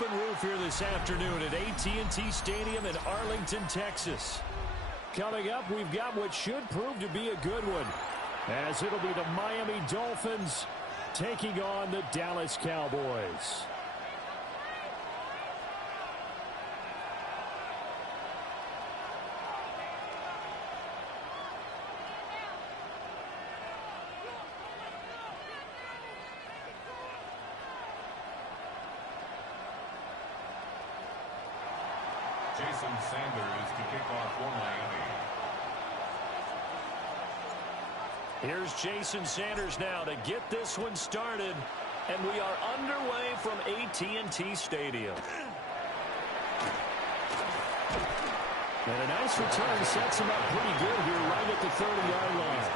open roof here this afternoon at AT&T Stadium in Arlington, Texas. Coming up, we've got what should prove to be a good one, as it'll be the Miami Dolphins taking on the Dallas Cowboys. Jason Sanders to kick off for Miami. Here's Jason Sanders now to get this one started, and we are underway from AT&T Stadium. And a nice return sets him up pretty good here right at the 30-yard line.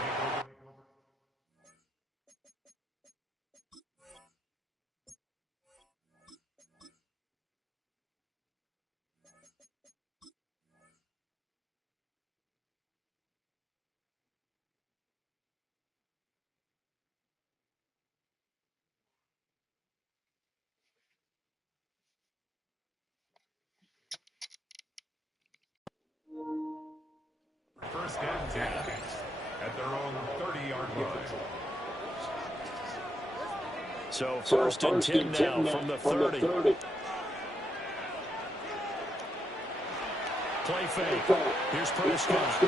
First and 10 at their own 30-yard line. So first and 10 now from the 30. Play fake. Here's Prescott.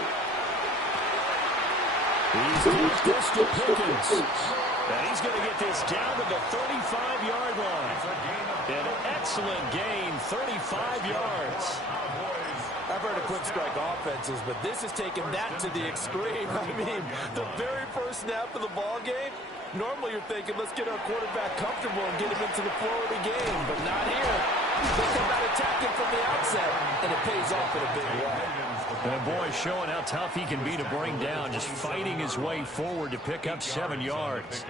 He's got this to Pickens. And he's going to get this down to the 35-yard line. An excellent gain, 35 yards. I've heard of quick strike offenses, but this is taking that to the extreme. I mean, the very first snap of the ball game, normally you're thinking, let's get our quarterback comfortable and get him into the flow of the game, but not here. They come out attacking from the outset, and it pays off in a big way. And boy, showing how tough he can be to bring down, just fighting his way forward to pick up 7 yards.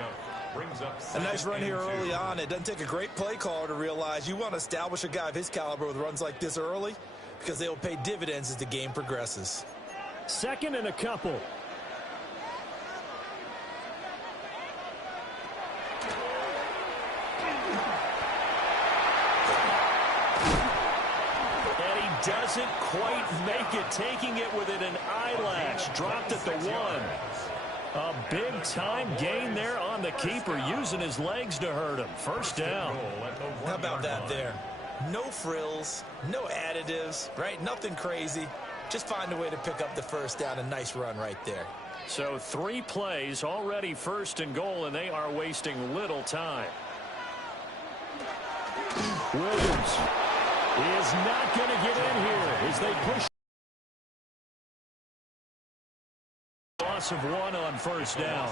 A nice run here early on. It doesn't take a great play caller to realize you want to establish a guy of his caliber with runs like this early, because they will pay dividends as the game progresses. Second and a couple. And he doesn't quite make it, taking it within an eyelash. Dropped at the 1. A big-time gain there on the keeper, using his legs to hurt him. First down. How about that there? No frills, no additives, right? Nothing crazy. Just find a way to pick up the first down. A nice run right there. So 3 plays, already first and goal, and they are wasting little time. Williams is not going to get in here as they push. Loss of 1 on first down.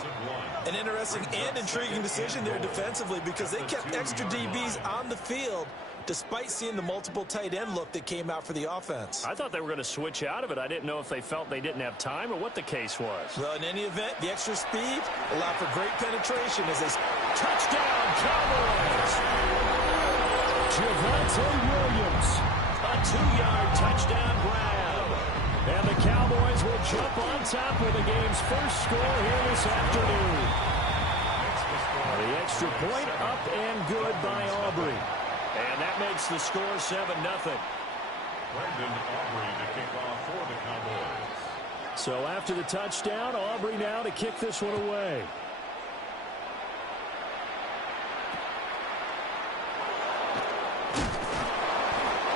An interesting and intriguing decision there defensively, because they kept extra DBs on the field despite seeing the multiple tight end look that came out for the offense. I thought they were going to switch out of it. I didn't know if they felt they didn't have time or what the case was. Well, in any event, the extra speed allowed for great penetration as they... Touchdown, Cowboys! Javonte Williams, a 2-yard touchdown grab. And the Cowboys will jump on top with the game's first score here this afternoon. The extra point up and good by Aubrey. And that makes the score 7-0. Brandon Aubrey to kick off for the Cowboys. So after the touchdown, Aubrey now to kick this one away.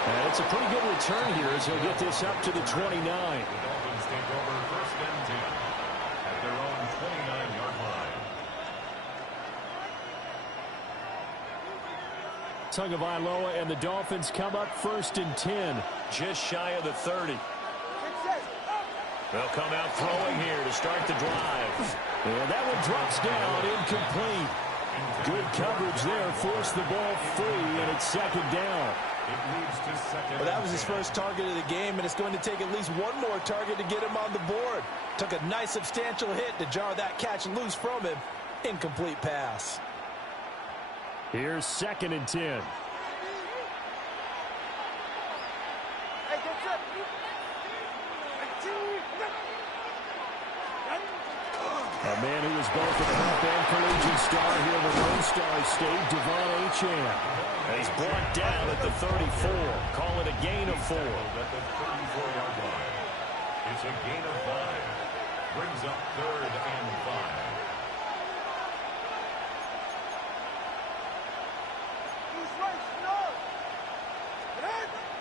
And it's a pretty good return here as he'll get this up to the 29. The Dolphins take over first and 10 at their own 29-yard line. Tagovailoa and the Dolphins come up first and 10, just shy of the 30. They'll come out throwing here to start the drive. And that one drops down, incomplete. Good coverage there, forced the ball free, and it's second down. Well, that was his first target of the game, and it's going to take at least one more target to get him on the board. Took a nice substantial hit to jar that catch loose from him. Incomplete pass. Here's second and 10. A man who was both a prep and collegiate star here in the Lone Star State, Devon Achane. He's brought down at the 34. Call it a gain of 4. At the 34-yard line. It's a gain of 5. Brings up 3rd and 5.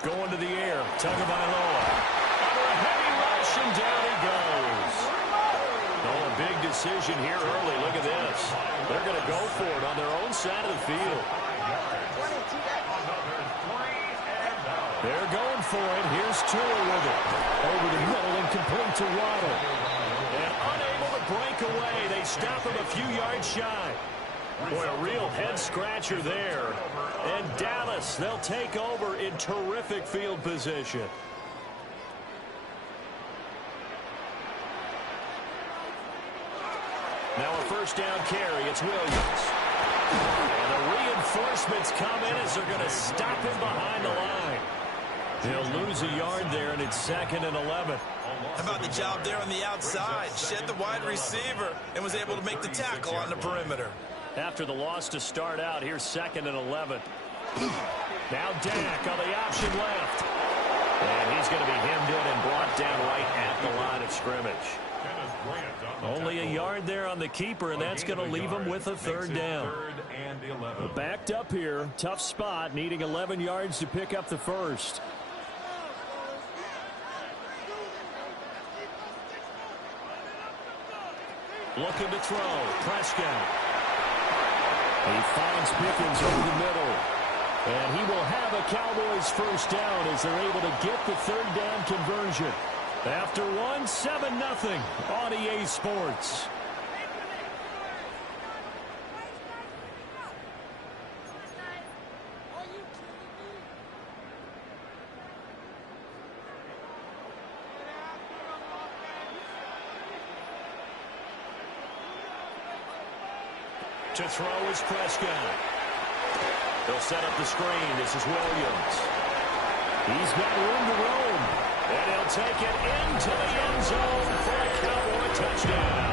Going to the air, Tagovailoa. Under a heavy rush, and down he goes. Oh, a big decision here early. Look at this. They're going to go for it on their own side of the field. They're going for it. Here's Tua with it. Over the middle and complete to Waddle. And unable to break away. They stop him a few yards shy. Boy, a real head-scratcher there. And Dallas, they'll take over in terrific field position. Now a first down carry. It's Williams. And the reinforcements come in as they're going to stop him behind the line. He'll lose a yard there, and it's 2nd and 11. How about the job there on the outside? Shed the wide receiver and was able to make the tackle on the perimeter. After the loss to start out, here's 2nd and 11. Now Dak on the option left. And he's going to be hemmed in and brought down right at the line of scrimmage. Only a yard there on the keeper, and that's going to leave him with a 3rd down. Backed up here, tough spot, needing 11 yards to pick up the first. Looking to throw, Prescott. He finds Pickens over the middle. And he will have a Cowboys first down as they're able to get the 3rd down conversion. After 7-0 on EA Sports. To throw is Prescott. They'll set up the screen. This is Williams. He's got room to roam. And he'll take it into the end zone for a Cowboy touchdown.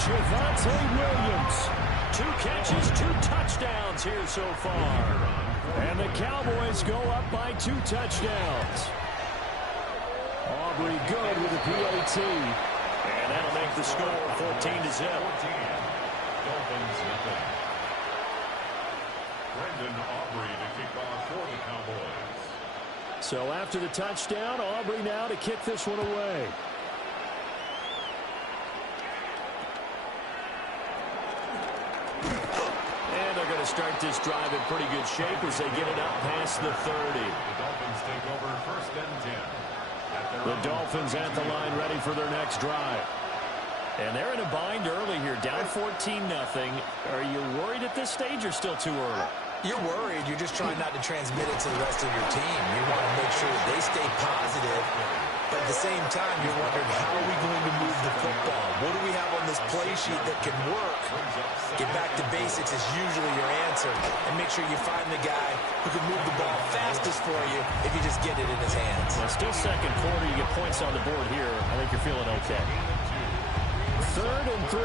Javonte Williams. 2 catches, 2 touchdowns here so far. And the Cowboys go up by 2 touchdowns. Aubrey good with a PAT. And that'll make the score 14-0. Dolphins nothing. Brendan Aubrey to kick off for the Cowboys. So after the touchdown, Aubrey now to kick this one away. And they're going to start this drive in pretty good shape as they get it up past the 30. The Dolphins take over 1st and 10. The Dolphins at the line ready for their next drive. And they're in a bind early here, down 14-0. Are you worried at this stage or still too early? You're worried. You're just trying not to transmit it to the rest of your team. You want to make sure that they stay positive. But at the same time, you're wondering, how are we going to move the football? What do we have on this play sheet that can work? Get back to basics is usually your answer. And make sure you find the guy who can move the ball fastest for you if you just get it in his hands. Well, still 2nd quarter. You get points on the board here. I think you're feeling okay. 3rd and 3.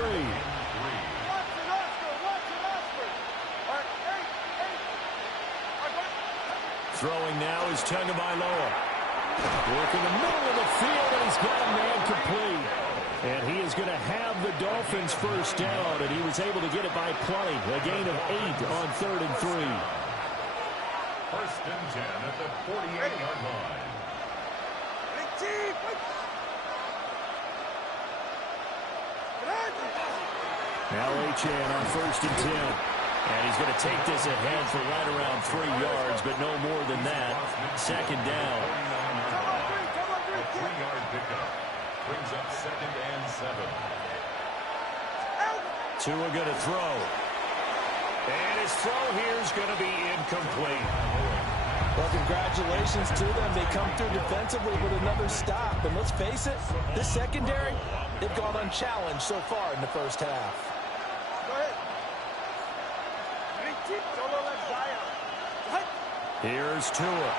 Throwing now is Tagovailoa. Working the middle of the field, and he's got a man complete. And he is going to have the Dolphins first down, and he was able to get it by plenty. A gain of 8 on 3rd and 3. 1st and 10 at the 48-yard line. Now Achane on 1st and 10. And he's going to take this ahead for right around 3 yards, but no more than that. 2nd down. A 3-yard pickup. Brings up 2nd and 7. Tua going to throw. And his throw here is going to be incomplete. Well, congratulations to them. They come through defensively with another stop. And let's face it, this secondary, they've gone unchallenged so far in the first half. Here's Tua.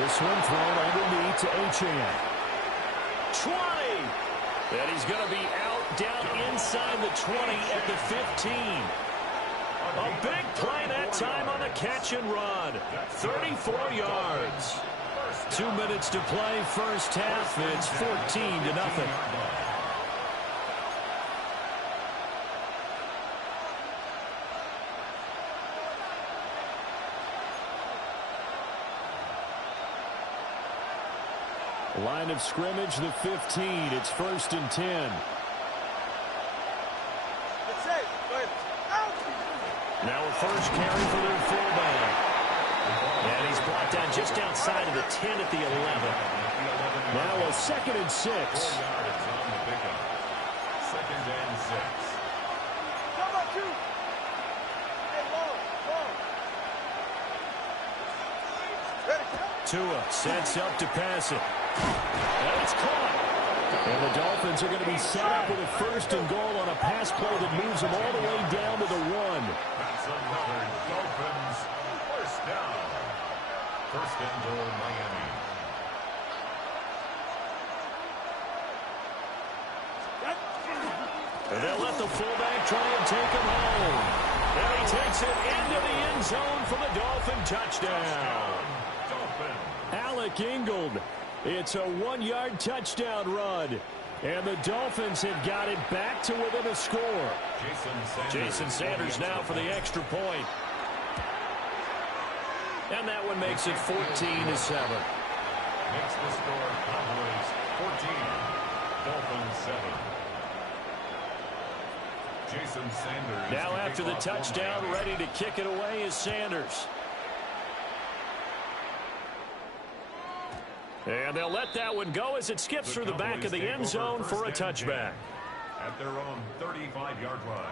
This one thrown underneath to Achane. 20. And he's going to be out down inside the 20 at the 15. A big play that time on the catch and run. 34 yards. 2 minutes to play first half. It's 14-0. Line of scrimmage, the 15. It's 1st and 10. Now a first carry for their fullback. And he's brought down just outside of the 10 at the 11. Now a 2nd and 6. 4 yards on the pickup. 2nd and 6. Tua sets up to pass it. And it's caught. And the Dolphins are going to be set up with a 1st and goal on a pass play that moves them all the way down to the 1. That's another Dolphins 1st down. 1st and goal, Miami. And they'll let the fullback try and take him home. And he takes it into the end zone for the Dolphin touchdown. Alec Ingold. It's a 1-yard touchdown run. And the Dolphins have got it back to within a score. Jason Sanders now for the extra point. And that one makes it 14-7. Makes the score Cowboys 14, Dolphins 7. Jason Sanders. Now after the touchdown, ready to kick it away is Sanders. And they'll let that one go as it skips through the back of the end zone for a touchback. At their own 35-yard line.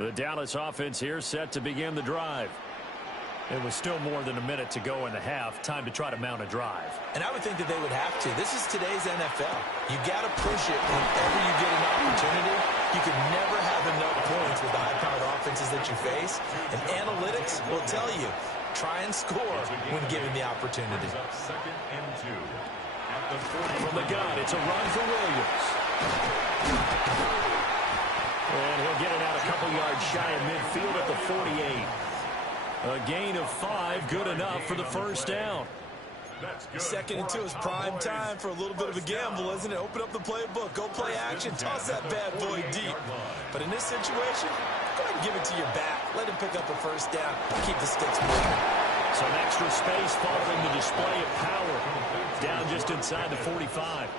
The Dallas offense here set to begin the drive. It was still more than a minute to go in the half. Time to try to mount a drive. And I would think that they would have to. This is today's NFL. You got to push it whenever you get an opportunity. You could never have enough points with the high-powered offenses that you face. And analytics will tell you, try and score when given the opportunity. 2nd and 2. At the 40. From the gun, it's a run for Williams. And he'll get it out a couple yards shy of midfield at the 48. A gain of 5, good enough for the 1st down. 2nd and 2 is prime time for a little bit of a gamble, isn't it? Open up the playbook, go play action, toss that bad boy deep. But in this situation, go ahead and give it to your back. Let him pick up a 1st down. Keep the sticks moving. Some extra space following the display of power. Down just inside the 45.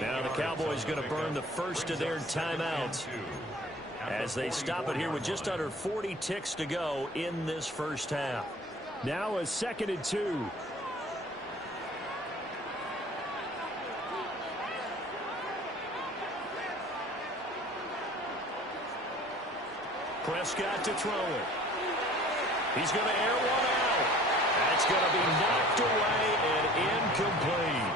Now the Cowboys going to burn the first of their timeouts as they stop it here with just under 40 ticks to go in this first half. Now a 2nd and 2. Prescott to throw it. He's going to air one out. That's going to be knocked away and incomplete.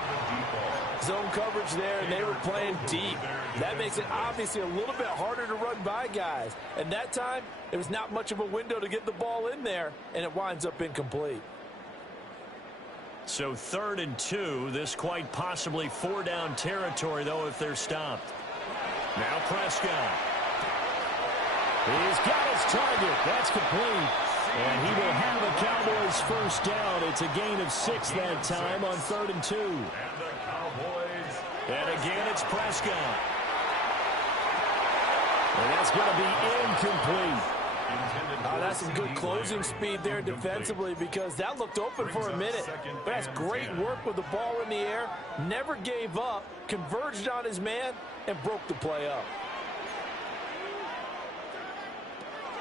Zone coverage there, and they were playing deep. That makes it obviously a little bit harder to run by guys. And that time, it was not much of a window to get the ball in there, and it winds up incomplete. So 3rd and 2. This quite possibly 4-down territory, though, if they're stopped. Now Prescott. He's got his target. That's complete. And he will have the Cowboys 1st down. It's a gain of 6 that time on 3rd and 2. And the Cowboys. And again, it's Prescott. And that's going to be incomplete. That's some good closing speed there defensively, because that looked open for a minute. But that's great work with the ball in the air. Never gave up, converged on his man, and broke the play up.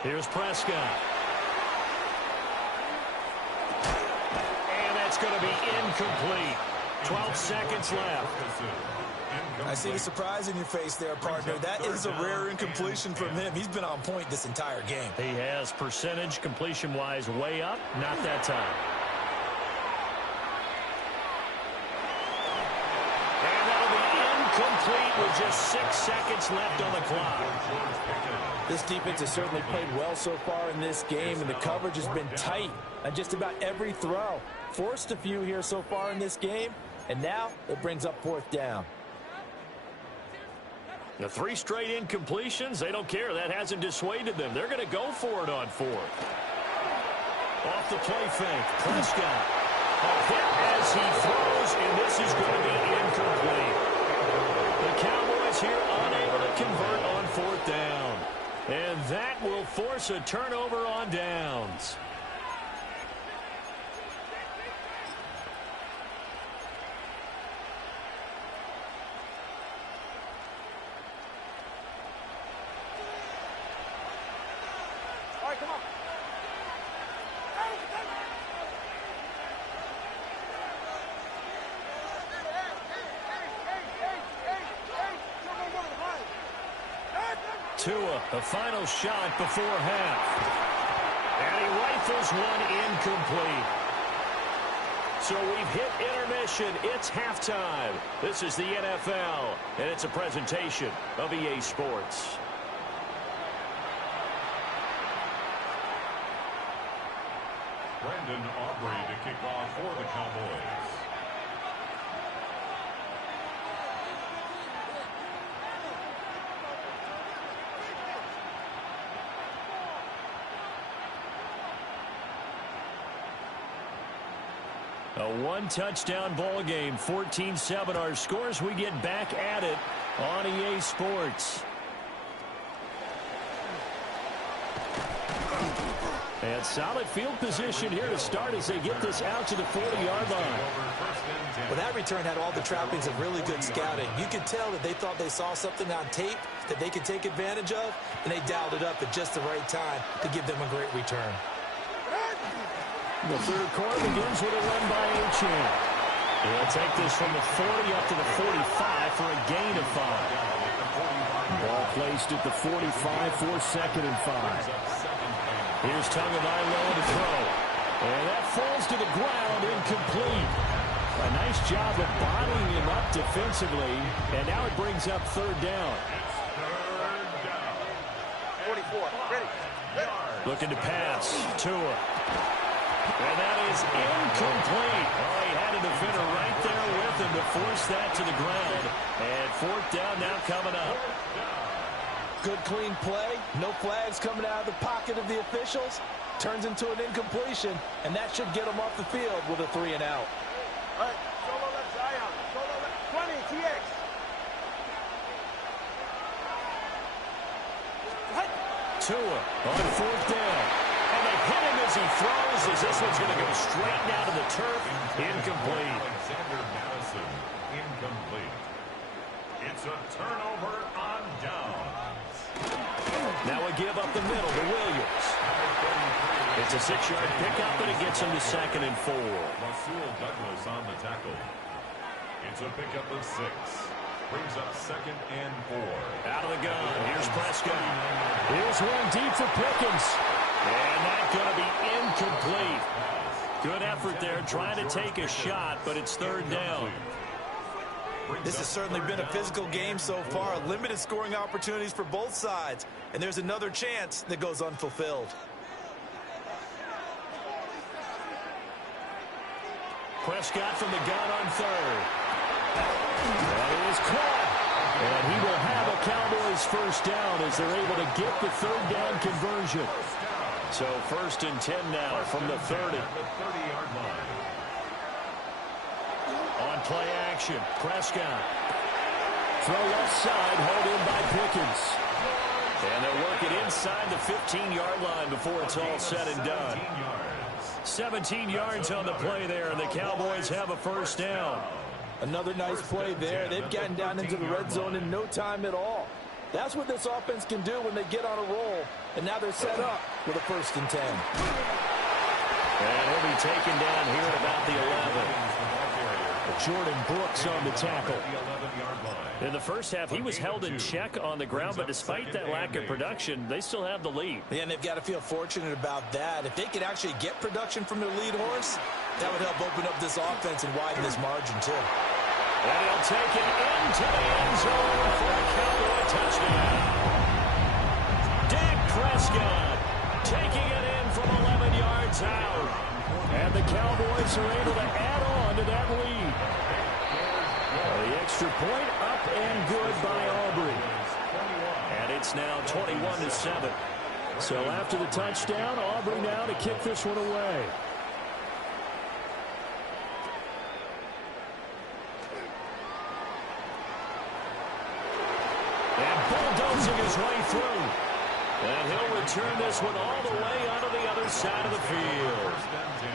Here's Prescott. And that's going to be incomplete. 12 seconds left. I see the surprise in your face there, partner. That is a rare incompletion from him. He's been on point this entire game. He has percentage completion-wise way up. Not that time. And that'll be incomplete with just 6 seconds left on the clock. This defense has certainly played well so far in this game, and the coverage has been tight on just about every throw. Forced a few here so far in this game, and now it brings up 4th down. The 3 straight incompletions, they don't care. That hasn't dissuaded them. They're going to go for it on 4th. Off the play fake, Prescott. A hit as he throws, and this is going to be incomplete. The Cowboys here unable to convert on 4th down. And that will force a turnover on downs. All right, come on. Tua, the final shot before half. And he rifles one incomplete. So we've hit intermission. It's halftime. This is the NFL, and it's a presentation of EA Sports. Brandon Aubrey to kick off for the Cowboys. A 1-touchdown ball game, 14-7 our scores. We get back at it on EA Sports. And solid field position here to start as they get this out to the 40-yard line. Well, that return had all the trappings of really good scouting. You could tell that they thought they saw something on tape that they could take advantage of, and they dialed it up at just the right time to give them a great return. The third quarter begins with a run by Achane. He'll take this from the 40 up to the 45 for a gain of 5. Ball placed at the 45 for 2nd and 5. Here's Tagovailoa to throw. And that falls to the ground, incomplete. A nice job of bodying him up defensively. And now it brings up 3rd down. 44, ready. Looking to pass. Tua. And that is incomplete. Oh, he had a defender right there with him to force that to the ground. And 4th down now coming up. Good, clean play. No flags coming out of the pocket of the officials. Turns into an incompletion, and that should get them off the field with a 3 and out. All right, solo left, Zion. Solo left, 20, TX. Tua on 4th down. And they hit him as he throws, as this one's going to go straight down to the turf. Incomplete. Alexander Madison, incomplete. It's a turnover on downs. Now we give up the middle to Williams. It's a 6-yard pickup, and it gets him to 2nd and 4. Rasul Douglas on the tackle. It's a pickup of 6. Brings up 2nd and 4. Out of the gun. Here's Prescott. Here's one deep for Pickens. And that's going to be incomplete. Good effort there trying to take a shot, but it's 3rd down. This has certainly been a physical game so far. Limited scoring opportunities for both sides. And there's another chance that goes unfulfilled. Prescott from the gun on 3rd. That is caught. And he will have a Cowboys 1st down as they're able to get the 3rd down conversion. So 1st and 10 now from the 30. On play action, Prescott. Throw left side, held in by Pickens. And they'll work it inside the 15-yard line before it's all said and done. 17 yards on the play there, and the Cowboys have a 1st down. Another nice play there. They've gotten down into the red zone in no time at all. That's what this offense can do when they get on a roll. And now they're set up with a 1st and 10. And he'll be taken down here at about the 11. Jordan Brooks on the tackle. In the first half, he was held in check on the ground, but despite that lack of production, they still have the lead. Yeah, and they've got to feel fortunate about that. If they could actually get production from their lead horse, that would help open up this offense and widen this margin, too. And he'll take it into the end zone for a Cowboy touchdown. Dak Prescott taking it in from 11 yards out. And the Cowboys are able to add on to that lead. The extra point up and good by Aubrey. And it's now 21-7. So after the touchdown, Aubrey now to kick this one away. And bulldozing his way through. And he'll return this one all the way onto the other side of the field.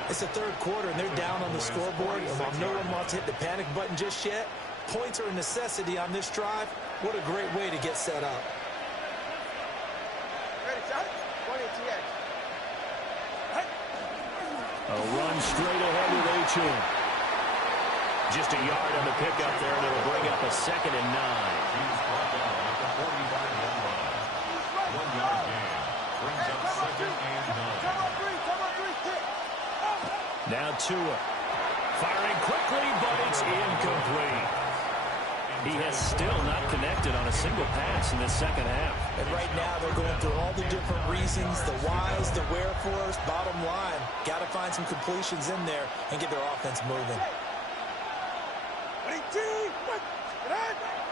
It's the third quarter, and they're down on the scoreboard. And while no one wants to hit the panic button just yet, points are a necessity on this drive. What a great way to get set up. Ready, shot? 20 TX. A run straight ahead with H.M. Just a yard on the pickup there, and it'll bring up a 2nd and 9. He's brought down at the 45-yard line. 1-yard gain. Brings up 2nd and 9. Now Tua. Firing quickly, but it's incomplete. He has still not connected on a single pass in this second half. And right now they're going through all the different reasons, the whys, the wherefores. Bottom line, got to find some completions in there and get their offense moving.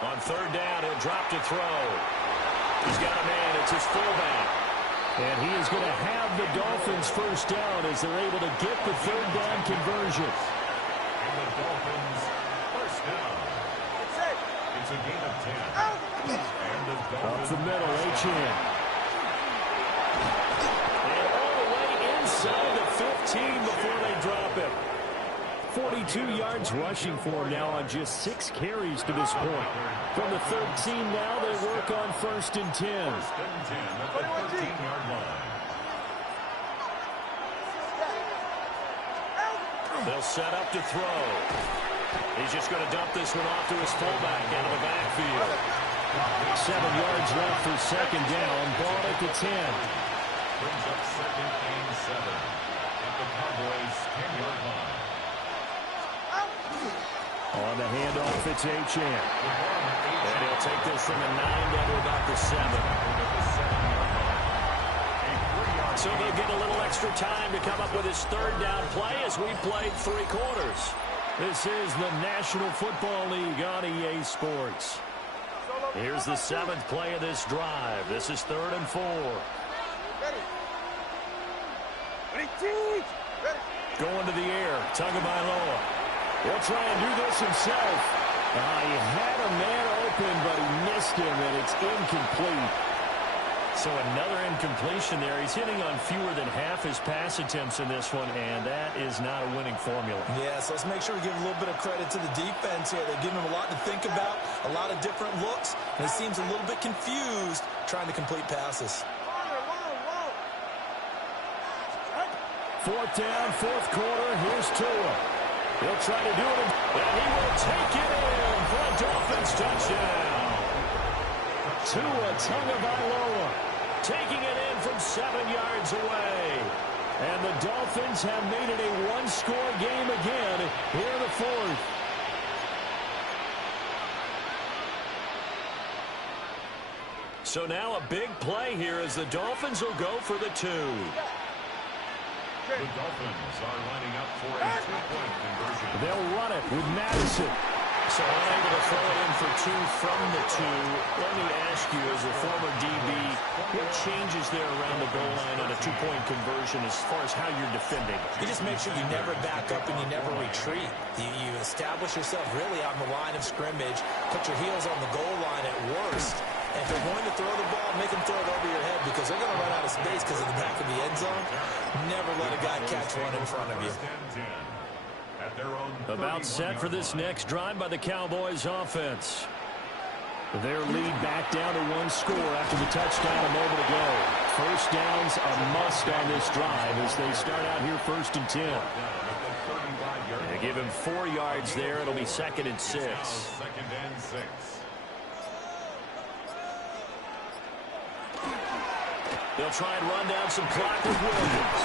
On third down, he'll drop to throw. He's got a man. It's his fullback. And he is going to have the Dolphins first down as they're able to get the third down conversion. And the Dolphins first down. It's a gain of 10. And the Dolphins Up the middle, H.M. And all the way inside the 15 before they drop it. 42 yards rushing for him now on just 6 carries to this point. From the 13 now, they work on 1st and 10. 1st and 10 at the 13-yard line. They'll set up to throw. He's just going to dump this one off to his fullback out of the backfield. 7 yards left for 2nd down. Ball at the 10. Brings up 2nd and 7 at the Cowboys' 10-yard line. On the handoff, it's H.M. And he'll take this from the 9 down to about the 7. So they'll get a little extra time to come up with his third down play as we played 3 quarters. This is the National Football League on EA Sports. Here's the 7th play of this drive. This is 3rd and 4. Going to the air, Tagovailoa. He'll try and do this himself. He had a man open, but he missed him, and it's incomplete. So another incompletion there. He's hitting on fewer than half his pass attempts in this one, and that is not a winning formula. Yeah, so let's make sure we give a little bit of credit to the defense here. They're giving him a lot to think about, a lot of different looks, and he seems a little bit confused trying to complete passes. 4th down, 4th quarter. Here's Tua. He'll try to do it, and he will take it in for a Dolphins touchdown. Tua Tagovailoa taking it in from 7 yards away. And the Dolphins have made it a one-score game again here in the 4th. So now a big play here as the Dolphins will go for the 2. The Dolphins are lining up for a 2-point conversion. They'll run it with Madison. So unable to throw it in for 2 from the 2. Let me ask you, as a former DB, what changes there around the goal line on a 2-point conversion as far as how you're defending? You just make sure you never back up and you never retreat. You establish yourself really on the line of scrimmage, put your heels on the goal line at worst. And if they're going to throw the ball, make them throw it over your head because they're going to run out of space because of the back of the end zone. Never let a guy catch one in front of you. About set for this next drive by the Cowboys offense. Their lead back down to 1 score after the touchdown a moment ago. First down's a must on this drive as they start out here 1st and 10. They give him 4 yards there. It'll be 2nd and 6. 2nd and 6. They'll try and run down some clock with Williams.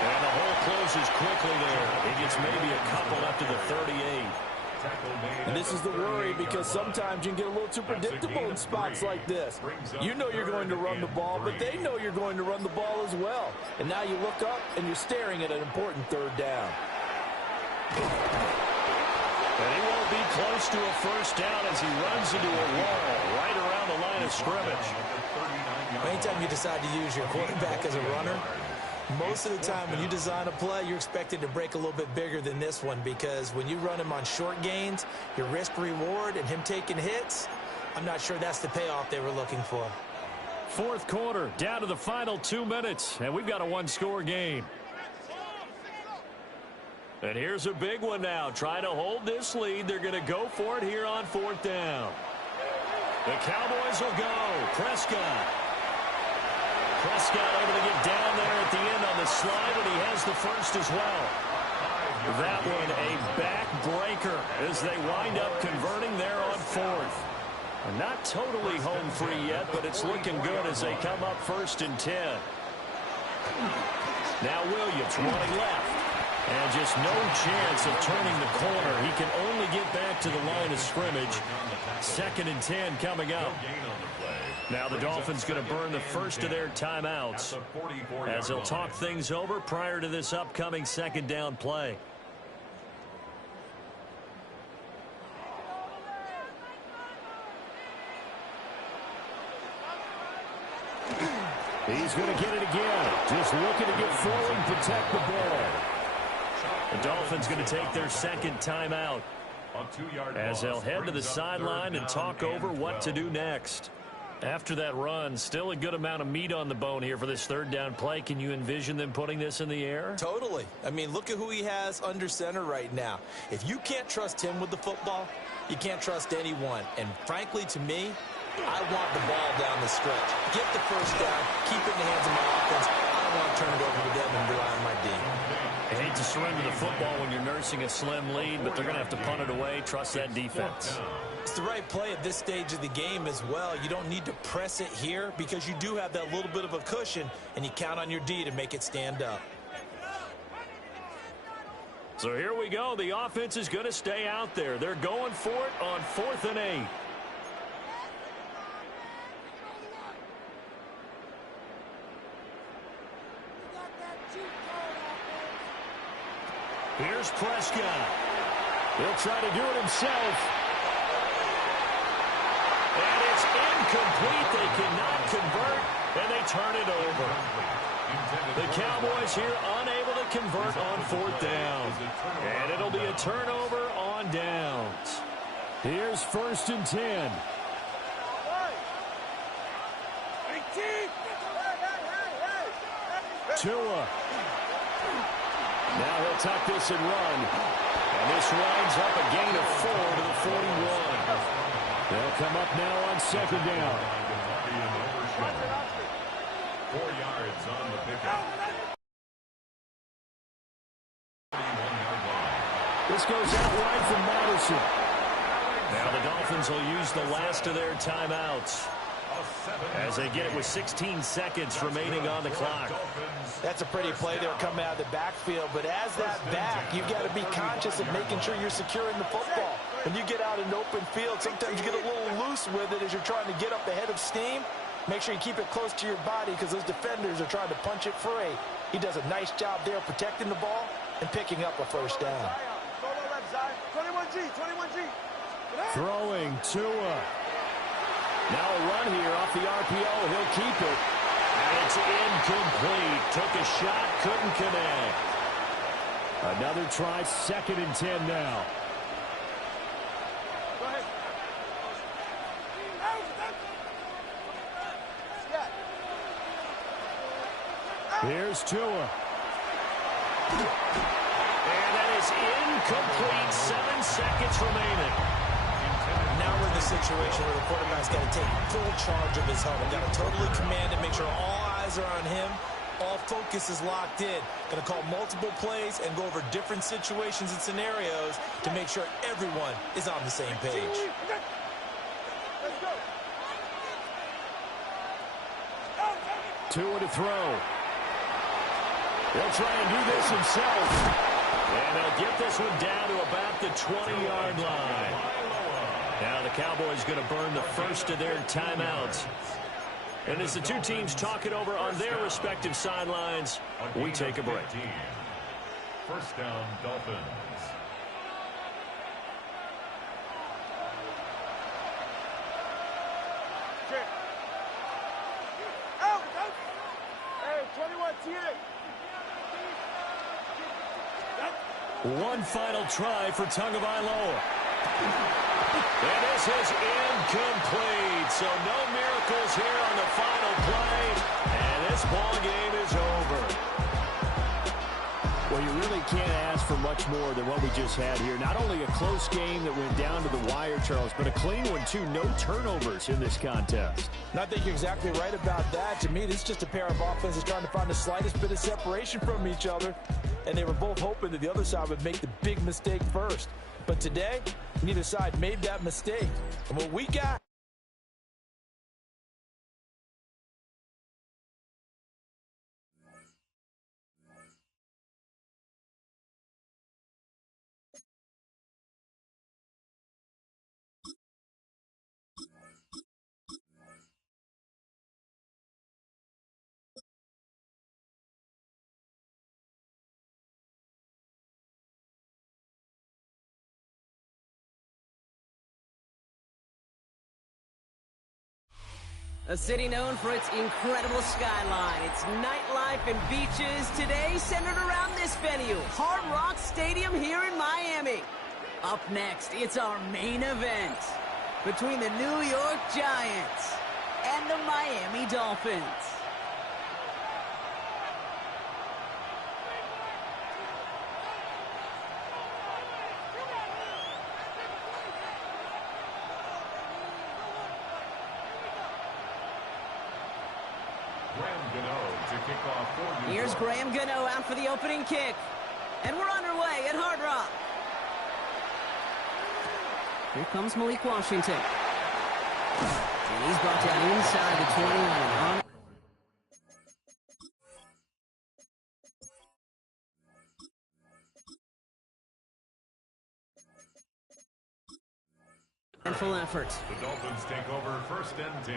And the hole closes quickly there. He gets maybe a couple up to the 38. And this is the worry because sometimes you can get a little too predictable in spots like this. You know you're going to run the ball, but they know you're going to run the ball as well. And now you look up and you're staring at an important third down. And he won't be close to a first down as he runs into a wall right around the line of scrimmage. Anytime you decide to use your quarterback as a runner, most of the time when you design a play, you're expected to break a little bit bigger than this one because when you run him on short gains, your risk-reward and him taking hits, I'm not sure that's the payoff they were looking for. Fourth quarter, down to the final 2 minutes, and we've got a one-score game. And here's a big one now. Trying to hold this lead. They're going to go for it here on fourth down. The Cowboys will go. Prescott able to get down there at the end on the slide, and he has the first as well. That one a backbreaker as they wind up converting there on fourth. Not totally home free yet, but it's looking good as they come up 1st and 10. Now Williams running left. And just no chance of turning the corner. He can only get back to the line of scrimmage. 2nd and 10 coming up. Now the Dolphins going to burn the first of their timeouts as they'll talk things over prior to this upcoming 2nd down play. He's going to get it again. Just looking to get forward and protect the ball. The Dolphins going to take their 2nd timeout as they'll head to the sideline and talk over what to do next. After that run, still a good amount of meat on the bone here for this 3rd down play. Can you envision them putting this in the air? Totally. I mean, look at who he has under center right now. If you can't trust him with the football, you can't trust anyone. And frankly, to me, I want the ball down the stretch. Get the first down, keep it in the hands of my offense. I don't want to turn it over to them and rely on my D. I hate to surrender the football when you're nursing a slim lead, but they're going to have to punt it away. Trust that defense. It's the right play at this stage of the game as well. You don't need to press it here because you do have that little bit of a cushion, and you count on your D to make it stand up. So here we go. The offense is going to stay out there. They're going for it on 4th and 8. Here's Prescott. He'll try to do it himself. And it's incomplete. They cannot convert, and they turn it over. The Cowboys here unable to convert on 4th down. And it'll be a turnover on downs. Here's 1st and 10. Tua. Now he'll tuck this and run. And this winds up a gain of 4 to the 41. They'll come up now on 2nd down. 4 yards on the pickup. This goes out wide from Madison. Now the Dolphins will use the last of their timeouts as they get it with 16 seconds remaining on the clock. That's a pretty play there coming out of the backfield, but as that back, you've got to be conscious of making sure you're securing the football. When you get out in open field, sometimes you get a little loose with it as you're trying to get up ahead of steam. Make sure you keep it close to your body because those defenders are trying to punch it free. He does a nice job there protecting the ball and picking up a first down. 21G. Throwing Tua. Now a run here off the RPO. He'll keep it. And it's incomplete. Took a shot, couldn't connect. Another try, 2nd and 10 now. Go ahead. Here's Tua. And that is incomplete. 7 seconds remaining. Now we're in the situation where the quarterback's got to take full charge of his helmet. Got to totally command it, make sure all eyes are on him. All focus is locked in. Going to call multiple plays and go over different situations and scenarios to make sure everyone is on the same page. Tua to throw. He'll try and do this himself. And they'll get this one down to about the 20-yard line. Now the Cowboys going to burn the first of their timeouts. And as the two teams talk it over on their respective sidelines, we take a break. First down, Dolphins. Check. Out. Hey, 21 TA. One final try for Tagovailoa. And this is incomplete. So no miracles here on the final play. And this ball game is over. Well, you really can't ask for much more than what we just had here. Not only a close game that went down to the wire, Charles, but a clean one, too. No turnovers in this contest. And I think you're exactly right about that. To me, this is just a pair of offenses trying to find the slightest bit of separation from each other. And they were both hoping that the other side would make the big mistake first. But today, neither side made that mistake. And what we got... A city known for its incredible skyline, its nightlife and beaches, today centered around this venue, Hard Rock Stadium here in Miami. Up next, it's our main event between the New York Giants and the Miami Dolphins. Here's Graham Gano out for the opening kick. And we're underway at Hard Rock. Here comes Malik Washington. And he's brought down inside the 20 on and full effort. The Dolphins take over first and 10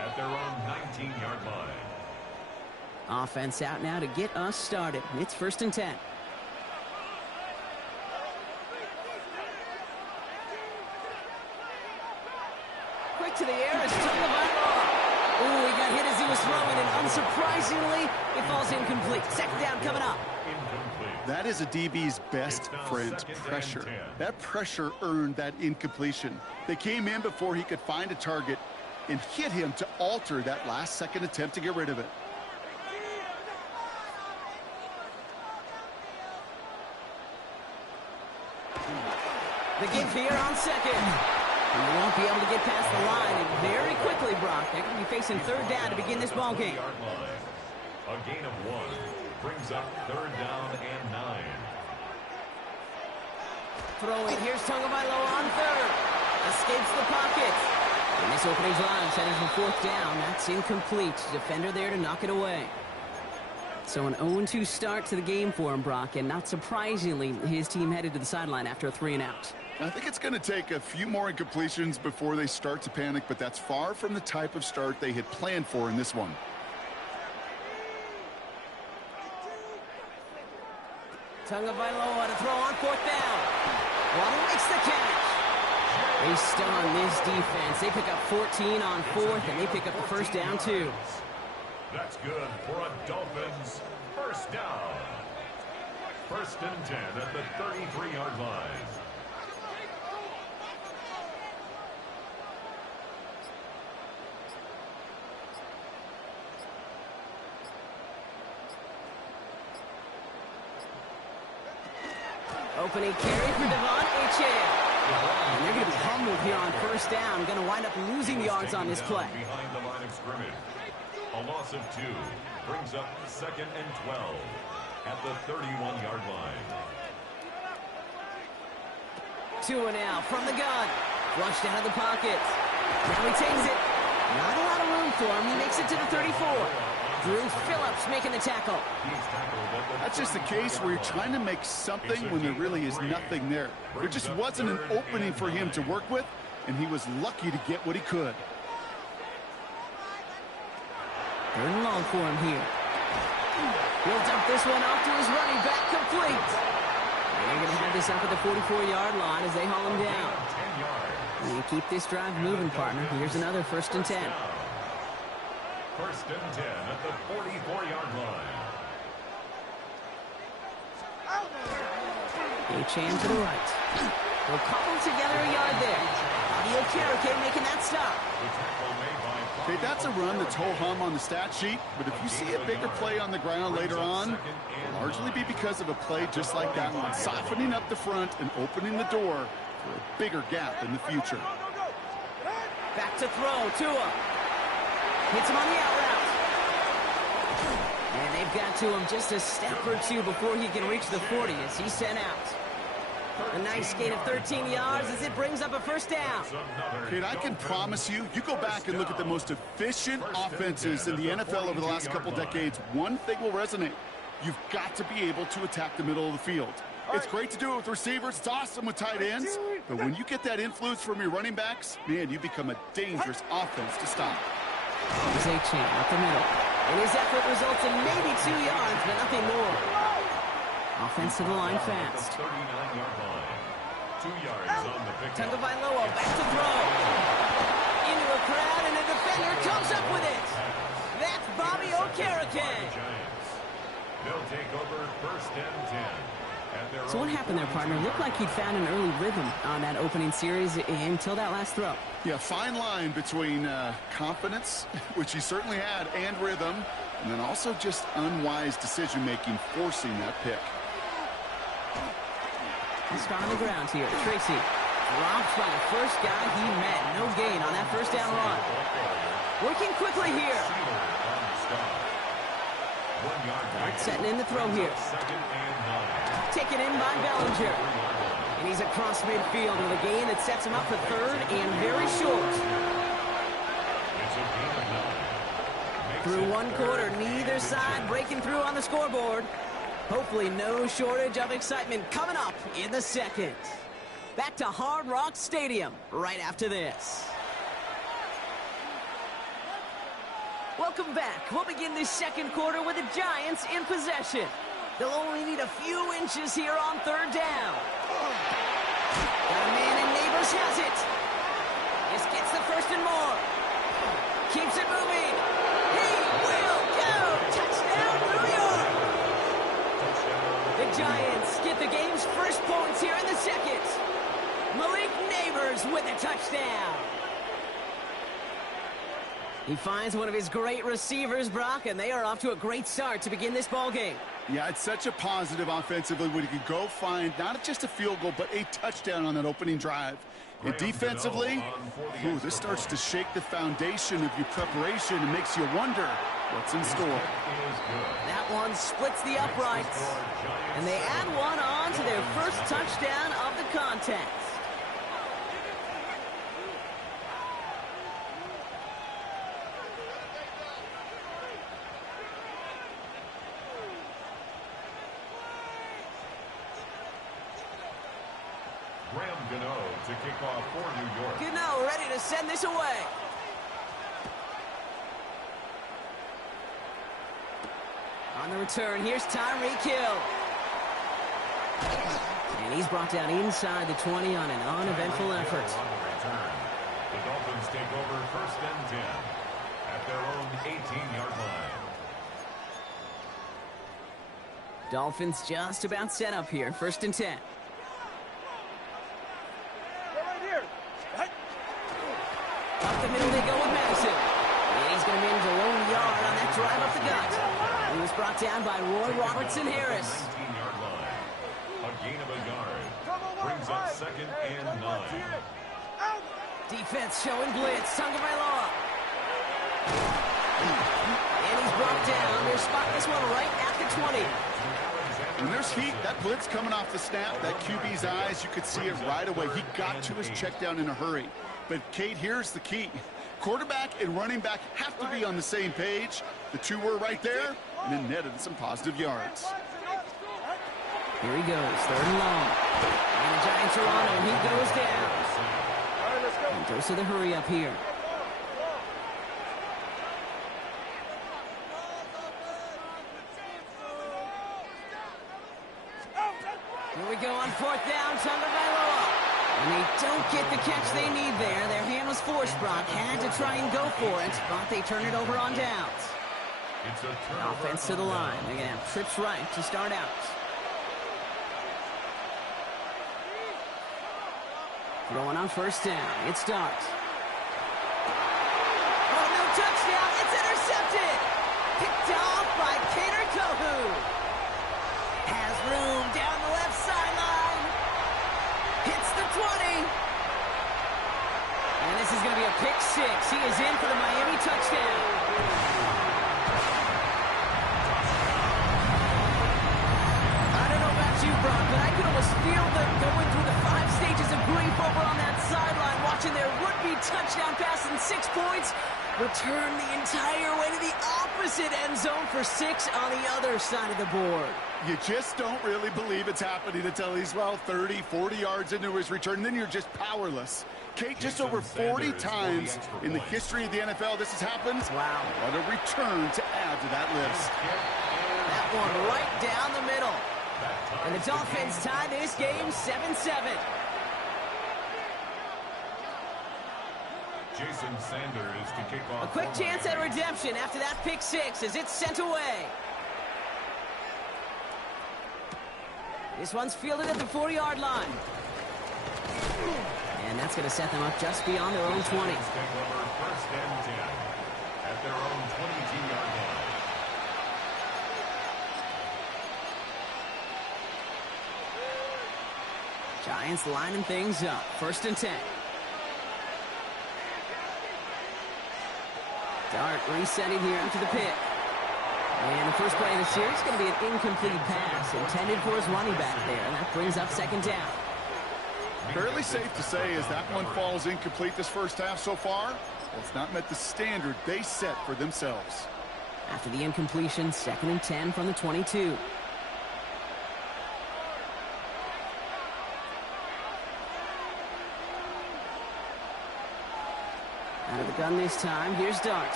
at their own 19-yard line. Offense out now to get us started. It's first and 10. Quick to the air is Tagovailoa. Ooh, he got hit as he was throwing, and unsurprisingly, it falls incomplete. Second down coming up. That is a DB's best friend, pressure. That pressure earned that incompletion. They came in before he could find a target and hit him to alter that last-second attempt to get rid of it. The give here on second. And they won't be able to get past the line. And very quickly, Brock, they're going to be facing third down to begin this ball game. A gain of 1 brings up third down and 9. Throwing. Here's Tagovailoa on third. Escapes the pocket. And this opening drive headed for fourth down. That's incomplete. Defender there to knock it away. So an 0-2 start to the game for him, Brock. And not surprisingly, his team headed to the sideline after a 3-and-out. I think it's going to take a few more incompletions before they start to panic, but that's far from the type of start they had planned for in this one. Tagovailoa to throw on fourth down. Waddle makes the catch. They stun this defense. They pick up 14 on fourth, and they pick up the first down, too. That's good for a Dolphins first down. First and 10 at the 33-yard line. Opening carry for Devon Achane. And they're going to be humbled here on first down. Going to wind up losing yards on this play. Behind the line of scrimmage. A loss of 2 brings up second and 12 at the 31-yard line. 2 and out from the gun. Flushed out of the pocket. Now he takes it. Not a lot of room for him. He makes it to the 34. Drew Phillips making the tackle. That's just a case where you're trying to make something when there really is nothing there. There just wasn't an opening for him to work with, and he was lucky to get what he could. Third and long for him here. He'll dump this one off to his running back, complete. They're going to have this up at the 44-yard line as they haul him down. You keep this drive moving, partner. Here's another 1st and 10. 1st and 10 at the 44-yard line. H-hand to the right. They'll cobble together a yard there. Optimumday making that stop. Okay, that's a run that's ho-hum on the stat sheet, but if you see a bigger play on the ground later on, it'll largely be because of a play just like that one, softening up the front and opening the door for a bigger gap in the future. Back to throw, Tua. Hits him on the out route. And they've got to him just a step or two before he can reach the 40 as he's sent out. A nice gain of 13 yards as it brings up a 1st down. Kate, I can promise you, you go back and look at the most efficient offenses in the NFL over the last couple decades, one thing will resonate. You've got to be able to attack the middle of the field. It's great to do it with receivers. It's awesome with tight ends. But when you get that influence from your running backs, man, you become a dangerous offense to stop. Here's A-Chain up the middle. And his effort results in maybe 2 yards, but nothing more. Offense to the line fast. 39-yard line. 2 yards on the pickup. Tagovailoa back to throw. Into a crowd, and a defender comes up with it. That's Bobby Okereke. They'll take over 1st and 10. So what happened there, partner? Looked like he'd found an early rhythm on that opening series until that last throw. Yeah, fine line between confidence, which he certainly had, and rhythm, and then also just unwise decision-making, forcing that pick. He's found on the ground here. Tracy drops by the first guy he met. No gain on that 1st down run. Working quickly here. Setting in the throw here. Taken in by Bellinger. And he's across midfield with a gain that sets him up for 3rd and very short. Through 1 quarter, neither side breaking through on the scoreboard. Hopefully no shortage of excitement coming up in the 2nd. Back to Hard Rock Stadium right after this. Welcome back. We'll begin this 2nd quarter with the Giants in possession. They'll only need a few inches here on 3rd down. Got a man, and Neighbors has it. This gets the 1st and more. Keeps it moving. He will go. Touchdown, New York. The Giants get the game's 1st points here in the 2nd. Malik Neighbors with a touchdown. He finds one of his great receivers, Brock, and they are off to a great start to begin this ball game. Yeah, it's such a positive offensively when you can go find not just a field goal, but a touchdown on that opening drive. And defensively, this starts to shake the foundation of your preparation and makes you wonder what's in store. That one splits the uprights, and they add one on to their 1st touchdown of the contest. To kick off for New York. Gano ready to send this away. On the return, here's Tyreek Hill. And he's brought down inside the 20 on an uneventful effort. The Dolphins take over 1st and 10 at their own 18-yard line. Dolphins just about set up here. 1st and 10. Up the middle they go with Madison. And he's going to manage a lone yard on that drive up the gut. He was brought down by Roy Robertson Harris. 19-yard line. A gain of a yard. Brings up 2nd and 9. Defense showing blitz. Tagovailoa. And he's brought down. They'll spot this one right at the 20. When there's heat, that blitz coming off the snap, that QB's eyes, you could see it right away. He got to his check down in a hurry. But, Kate, here's the key. Quarterback and running back have to be on the same page, The two were right there, and it netted some positive yards. Here he goes, 3rd and long. And the Giants are on him. He goes down. All right, let's go. And goes to the hurry up here. Here we go on 4th down, Tagovailoa. And they don't get the catch they need there. Their hand was forced, Brock. Had to try and go for it, but they turn it over on downs. It's a Offense to the line. They're going to have trips right to start out. Throwing on 1st down. It starts. Oh, no touchdown. It's intercepted. Picked off by Kader Kohu. Has room down the left sideline. Hits the 20. And this is going to be a pick 6. He is in for the Miami touchdown. You, Brock, but I could almost feel them going through the 5 stages of grief over on that sideline, watching their would-be touchdown pass in 6 points return the entire way to the opposite end zone for 6 on the other side of the board. You just don't really believe it's happening until he's, well, 30, 40 yards into his return, and then you're just powerless. Kate, just over 40 times in the history of the NFL this has happened. Wow. What a return to add to that list. That one right down the middle. And the Dolphins tie this game 7-7. Jason Sanders to kick off. A quick chance at redemption after that pick 6 as it's sent away. This one's fielded at the 40-yard line. And that's going to set them up just beyond their own 20. 1st and 10 at their own 22-yard line. Giants lining things up. 1st and 10. Dart resetting here after the pick. And the first play of the series is going to be an incomplete pass intended for his running back there. And that brings up 2nd down. Fairly safe to say as that one falls incomplete this first half so far, it's not met the standard they set for themselves. After the incompletion, 2nd and 10 from the 22. Out of the gun this time. Here's Dart.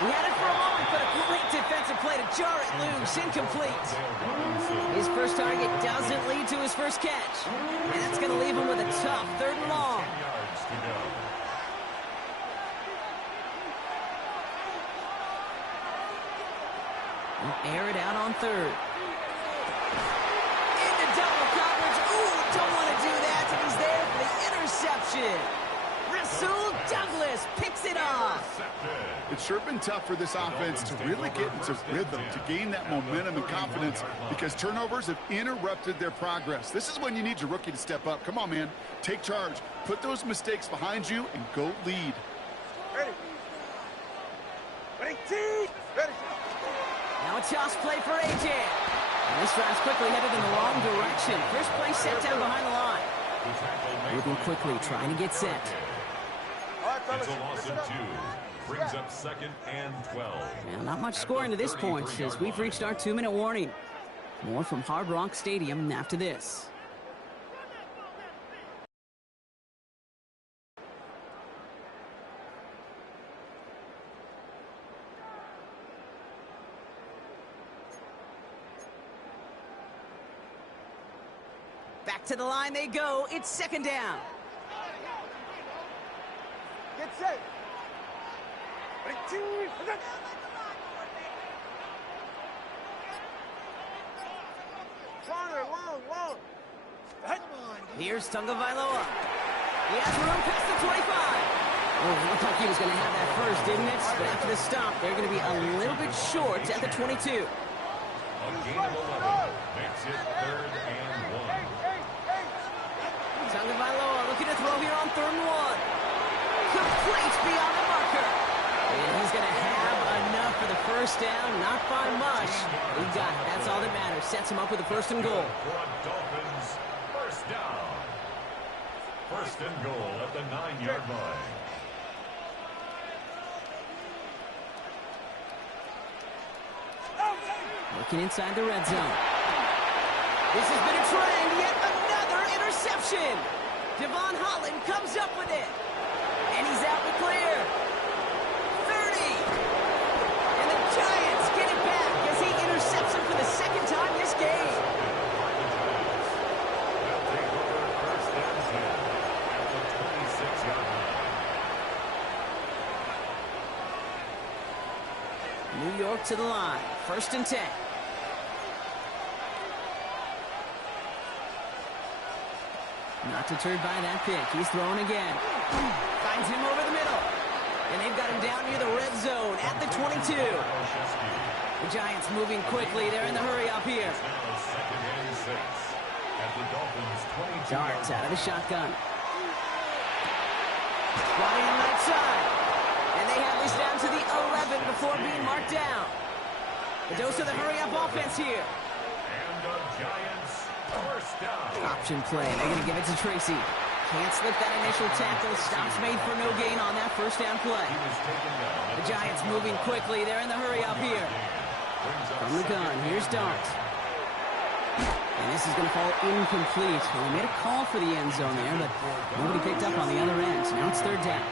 He had it for a moment, but a great defensive play to jar it loose. Incomplete. His first target doesn't lead to his first catch. And that's going to leave him with a tough 3rd and long. He'll air it out on 3rd. Into double coverage. Ooh, don't want to do that. And he's there for the interception. Rasul Douglas picks it off. It's sure been tough for this offense to really get into rhythm, to gain that momentum and confidence, because turnovers have interrupted their progress. This is when you need your rookie to step up. Come on, man. Take charge. Put those mistakes behind you and go lead. Ready. Ready, team. Ready. Now a toss play for AJ. And this drive's quickly headed in the wrong direction. First play set down behind the line. Moving quickly, trying to get set. It's a loss of 2. Brings up 2nd and 12. Now, not much scoring to this point as we've reached our 2-minute warning. More from Hard Rock Stadium after this. Back to the line they go. It's 2nd down. Get set. Ready, team. Long. Here's Tagovailoa. He has room past the 25. Oh, it looked like he was going to have that first, didn't it? But after the stop, they're going to be a little bit short at the 22. A gain of 11 makes it 3rd and 1. Tagovailoa looking to throw here on 3rd and 1. Complete beyond the marker. And he's going to have enough for the first down. Not by much. He got it. That's all that matters. Sets him up with a 1st and goal. Dolphins, 1st down. 1st and goal at the 9-yard line. Working inside the red zone. This has been a trend. Yet another interception. Devon Holland comes up with it. And he's out the clear. 30. And the Giants get it back as he intercepts him for the second time this game. New York to the line. 1st and 10. Not deterred by that pick. He's throwing again. Finds him over the middle. And they've got him down near the red zone at the 22. The Giants moving quickly. They're in the hurry up here. Darts out of the shotgun. Running right side. And they have this down to the 11 before being marked down. A dose of the hurry-up offense here. And the Giants first down. Option play. They're going to give it to Tracy. Can't slip that initial tackle. Stops made for no gain on that first down play. The Giants moving quickly. They're in the hurry-up here. From the gun, here's Dart. And this is going to fall incomplete. Well, they made a call for the end zone there, but nobody picked up on the other end. So now it's 3rd down.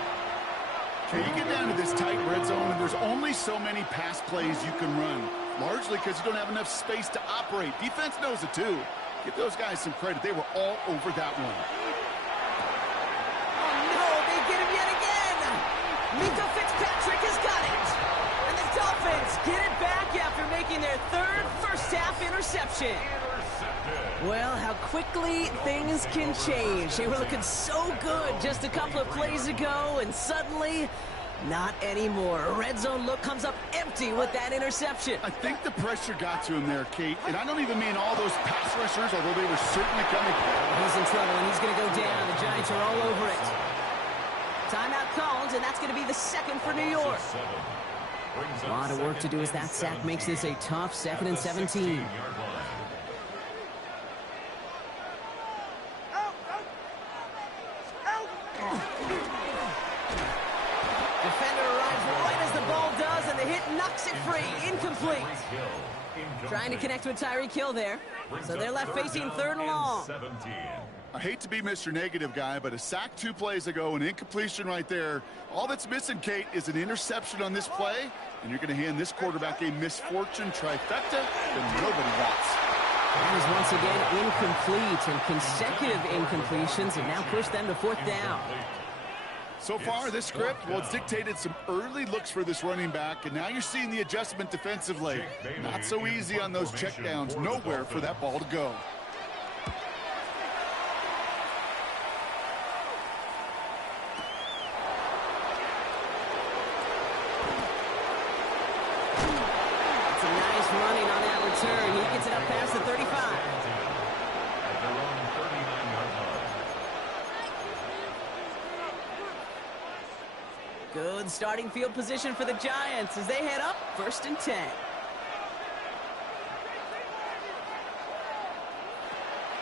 Okay, you get down to this tight red zone, and there's only so many pass plays you can run, largely because you don't have enough space to operate. Defense knows it, too. Give those guys some credit. They were all over that one. Oh, no, they get him yet again. Mika Fitzpatrick has got it. And the Dolphins get it back after making their 3rd first-half interception. Well, how quickly things can change. They were looking so good just a couple of plays ago, and suddenly, not anymore. A red zone look comes up empty with that interception. I think the pressure got to him there, Kate. And I don't even mean all those pass rushers, although they were certainly coming. He's in trouble, and he's going to go down. The Giants are all over it. Timeout called, and that's going to be the 2nd for New York. A lot of work to do as that sack makes this a tough 2nd and 17. Defender arrives right as the ball does, and the hit knocks it free. Incomplete. Trying to connect with Tyreek Hill there. So they're left facing 3rd and long. I hate to be Mr. Negative guy, but a sack 2 plays ago, an incompletion right there. All that's missing, Kate, is an interception on this play, and you're going to hand this quarterback a misfortune trifecta that nobody wants. That is once again incomplete, and consecutive incompletions have now pushed them to 4th down. So far, this script, well, it's dictated some early looks for this running back, and now you're seeing the adjustment defensively. Not so easy on those checkdowns. Nowhere for that ball to go. It's a nice running on that return. He gets it up past the 35. Good starting field position for the Giants as they head up 1st and 10.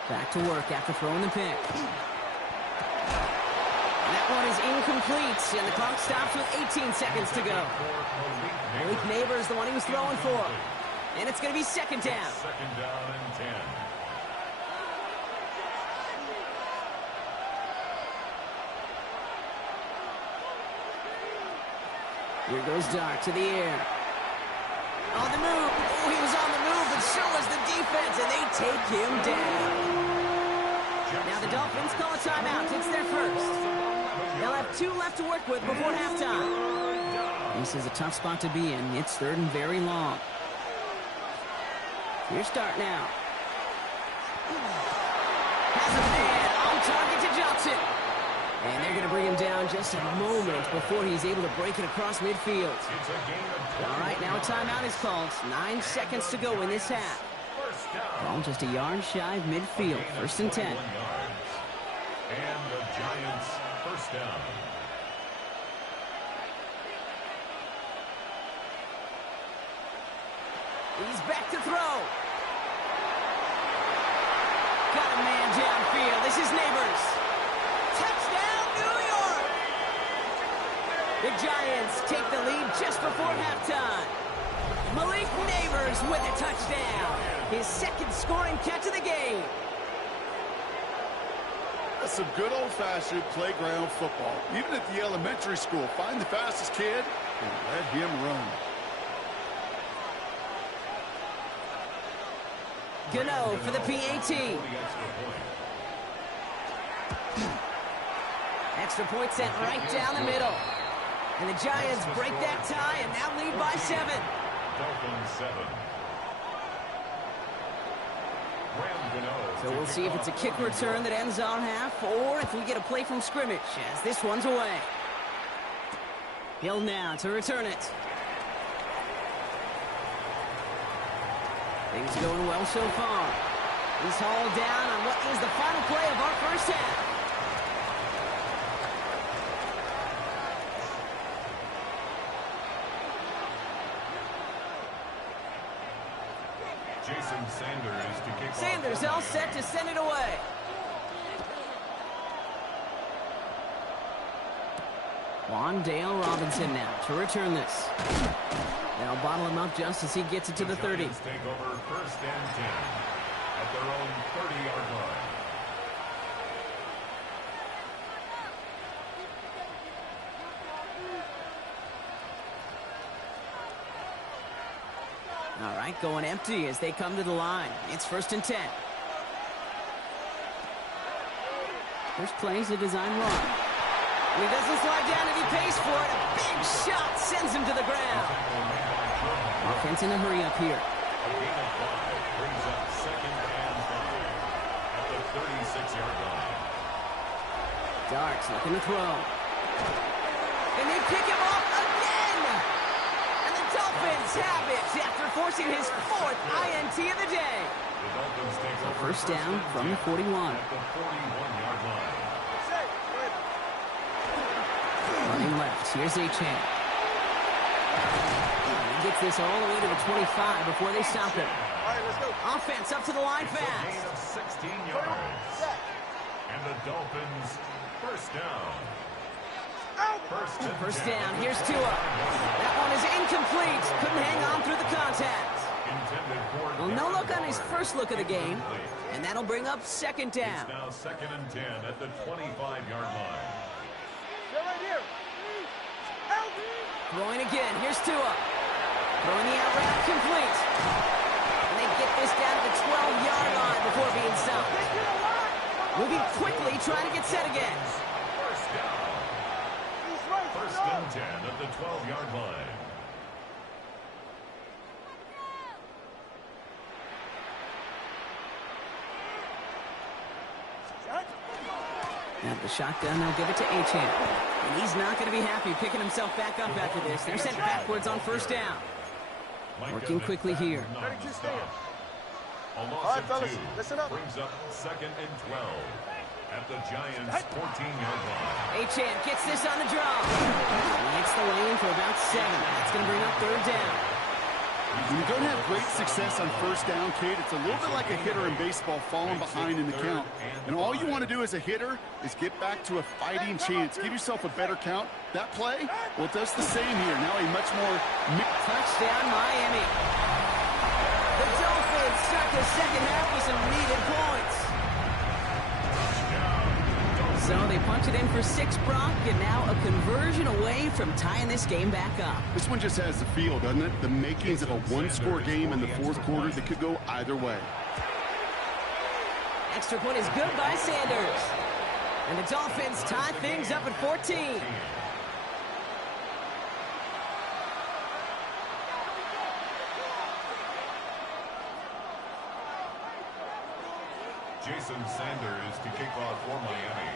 Back to work after throwing the pick. And that one is incomplete, and the clock stops with 18 seconds to go. Malik Neighbors, the one he was throwing for. And it's going to be 2nd down. 2nd down and 10. Here goes Dart to the air. On the move. Oh, he was on the move, but so was the defense, and they take him down. Now the Dolphins call a timeout. It's their 1st. They'll have 2 left to work with before halftime. This is a tough spot to be in. It's 3rd and very long. Here's Dart now. Has a man on target to Johnson. And they're going to bring him down just a moment before he's able to break it across midfield. All right, now a timeout is called. 9 seconds to go in this half. Ball just a yard shy of midfield. 1st and 10. And the Giants first down. He's back to throw. Got a man downfield. This is Neighbors. Touchdown, New York! The Giants take the lead just before halftime. Malik Neighbors with a touchdown. His second scoring catch of the game. That's some good old-fashioned playground football. Even at the elementary school, find the fastest kid and let him run. Gano for the PAT. Extra point sent right down the middle. And the Giants break that tie and now lead by 7. Dolphins 7. So we'll see if it's a kick return that ends our half or if we get a play from scrimmage as this one's away. Hill now to return it. Things going well so far. He's hauled down on what is the final play of our first half. Jason Sanders to kick Sanders off. all set to send it away. Wandale Robinson now to return this. They'll bottle him up just as he gets it to the 30. Giants take over 1st and 10 at their own 30-yard line. All right, going empty as they come to the line. It's 1st and 10. First play is a design run. And he doesn't slide down and he pays for it. A big shot sends him to the ground. Offense in a hurry up here. A gain of 5 brings up 2nd and 5 at the 36-yard line. Darks looking to throw. And they pick him off again. And the Dolphins have it after forcing his 4th INT of the day. The Dolphins take over First down from the 41. at the 41-yard line. Running left, here's Achane. He gets this all the way to the 25 before they stop him. All right, let's go. Offense up to the line A gain fast. of 16 yards. And the Dolphins first down. First down, here's Tua. That one is incomplete. Couldn't hang on through the contact. Intended for Well, no look on his first look of the game. incomplete. And that'll bring up 2nd down. It's now 2nd and 10 at the 25-yard line. They're right here. Help! Throwing again, here's Tua. Throwing the out route complete. And they get this down to the 12-yard line before being stopped. Moving quickly, trying to get set again. First down. He's right. First and 10 at the 12-yard line. Now the shotgun, they'll give it to Achane. And he's not going to be happy picking himself back up after this. They're sent backwards on first down. Working quickly here. Not to stop. A loss All right, of fellas, 2 listen up. brings up 2nd and 12 at the Giants' 14-yard line. Achane gets this on the draw. He hits the lane for about 7. That's going to bring up 3rd down. When you don't have great success on first down, Kate, it's a little bit like a hitter in baseball falling behind in the count. And all you want to do as a hitter is get back to a fighting chance. Give yourself a better count. That play, well, it does the same here. Now a much more... Touchdown, Miami. The Dolphins start the second half with some needed points. So they punch it in for 6, Brock, and now a conversion away from tying this game back up. This one just has the feel, doesn't it? The makings of a one-score game in the 4th quarter that could go either way. Extra point is good by Sanders. And the Dolphins tie things up at 14. Jason Sanders to kick off for Miami.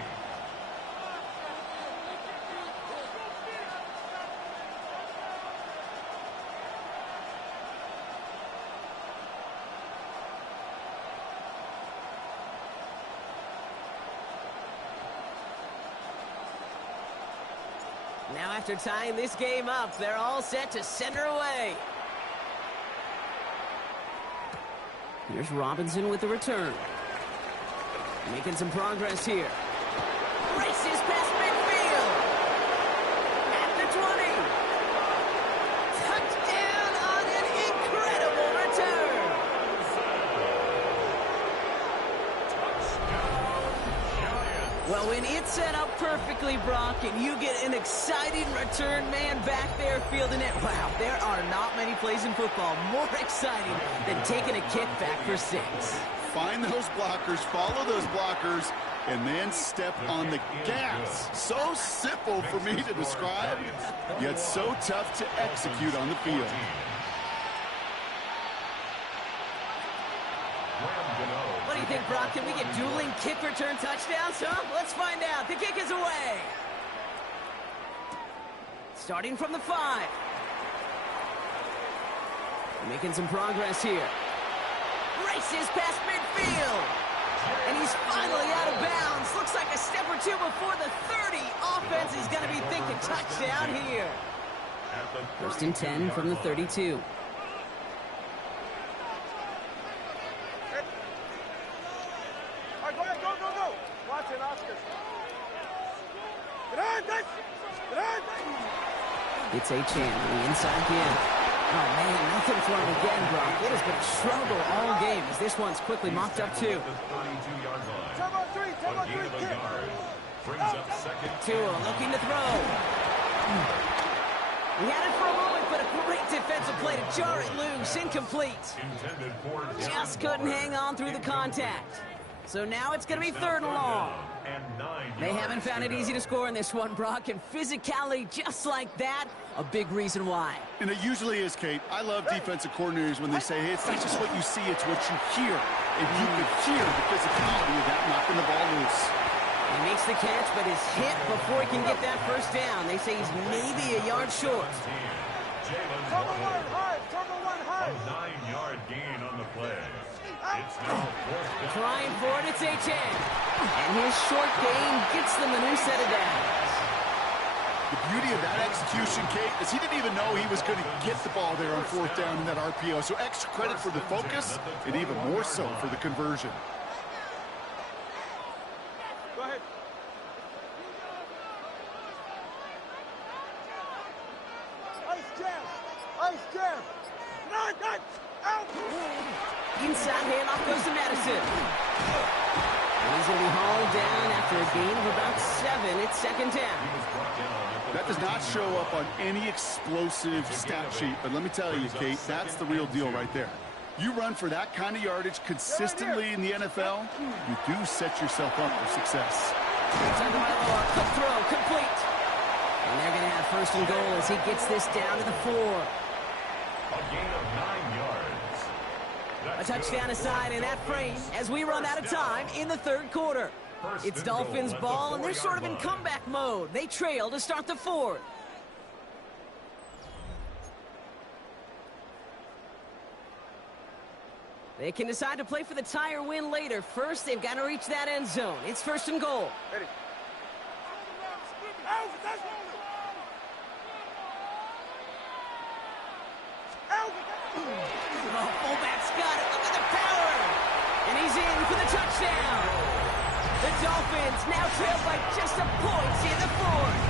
Now after tying this game up, they're all set to send her away. Here's Robinson with the return. Making some progress here. Races past midfield. At the 20. Touchdown on an it's set up perfectly, Brock, and you get an exciting return man back there fielding it. Wow, there are not many plays in football more exciting than taking a kickback for 6. Find those blockers, follow those blockers, and then step on the gas. So simple for me to describe, yet so tough to execute on the field. What do you think, Brock? Can we get dueling kick return touchdowns, huh? Let's find out. The kick is away. Starting from the 5. Making some progress here. Races past midfield. And he's finally out of bounds. Looks like a step or two before the 30. Offense is going to be thinking touchdown here. First and 10 from the 32. It's Achane on the inside again. Oh, man, nothing for him again, Brock. It has been a struggle all game as this one's quickly mocked up, too. Tua looking to throw. He had it for a moment, but a great defensive play to jar it loose. Incomplete. Just couldn't hang on through the contact. So now it's going to be 3rd and long. They haven't found it easy to score in this one, Brock, and physicality just like that, a big reason why. And it usually is, Kate. I love defensive coordinators when they say, hey, it's not just what you see, it's what you hear. And you could hear the physicality of that knocking the ball loose. He makes the catch, but is hit before he can get that first down. They say he's maybe a yard short. Turbo one high. A 9-yard gain on the play. It's now 4th down. Trying for it, it's Achane. And his short gain gets them a new set of downs. The beauty of that execution, Kate, is he didn't even know he was going to get the ball there on 4th down in that RPO. So extra credit for the focus, and even more so for the conversion. Go ahead. Ice jam. Ice jam. Not out. Inside handoff goes to Madison. And he's going to be hauled down after a gain of about 7. It's 2nd down. That does not show up on any explosive stat sheet, but let me tell you, Kate, that's the real deal right there. You run for that kind of yardage consistently in the NFL, you do set yourself up for success. Quick throw, complete. And they're going to have 1st and goal as he gets this down to the 4. A gain of 9 yards. A touchdown aside in that frame as we run out of time in the 3rd quarter. It's Dolphins ball, and they're sort of in comeback mode. They trail to start the 4th. They can decide to play for the tie or win later. First, they've got to reach that end zone. It's 1st and goal. Ready. Oh, fullback's got it. Look at the power. And he's in for the touchdown. The Dolphins now trail by just a point in the 4th.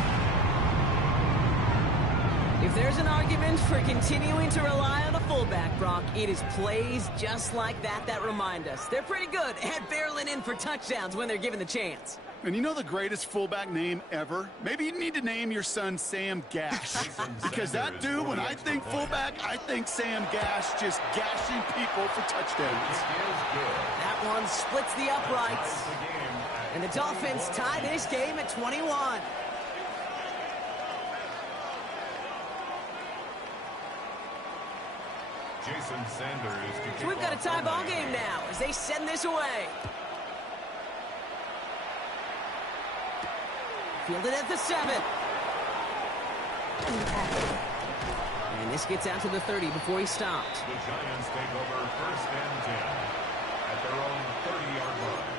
If there's an argument for continuing to rely on the fullback, Brock, it is plays just like that that remind us. They're pretty good at barreling in for touchdowns when they're given the chance. And you know the greatest fullback name ever? Maybe you need to name your son Sam Gash. Because that dude, when I think fullback, I think Sam Gash just gashing people for touchdowns. That one splits the uprights. And the Dolphins tie this game at 21. Jason Sanders. So we've got a tie ball game now as they send this away. Fielded at the 7. And this gets out to the 30 before he stopped. The Giants take over 1st and 10 at their own 30-yard line.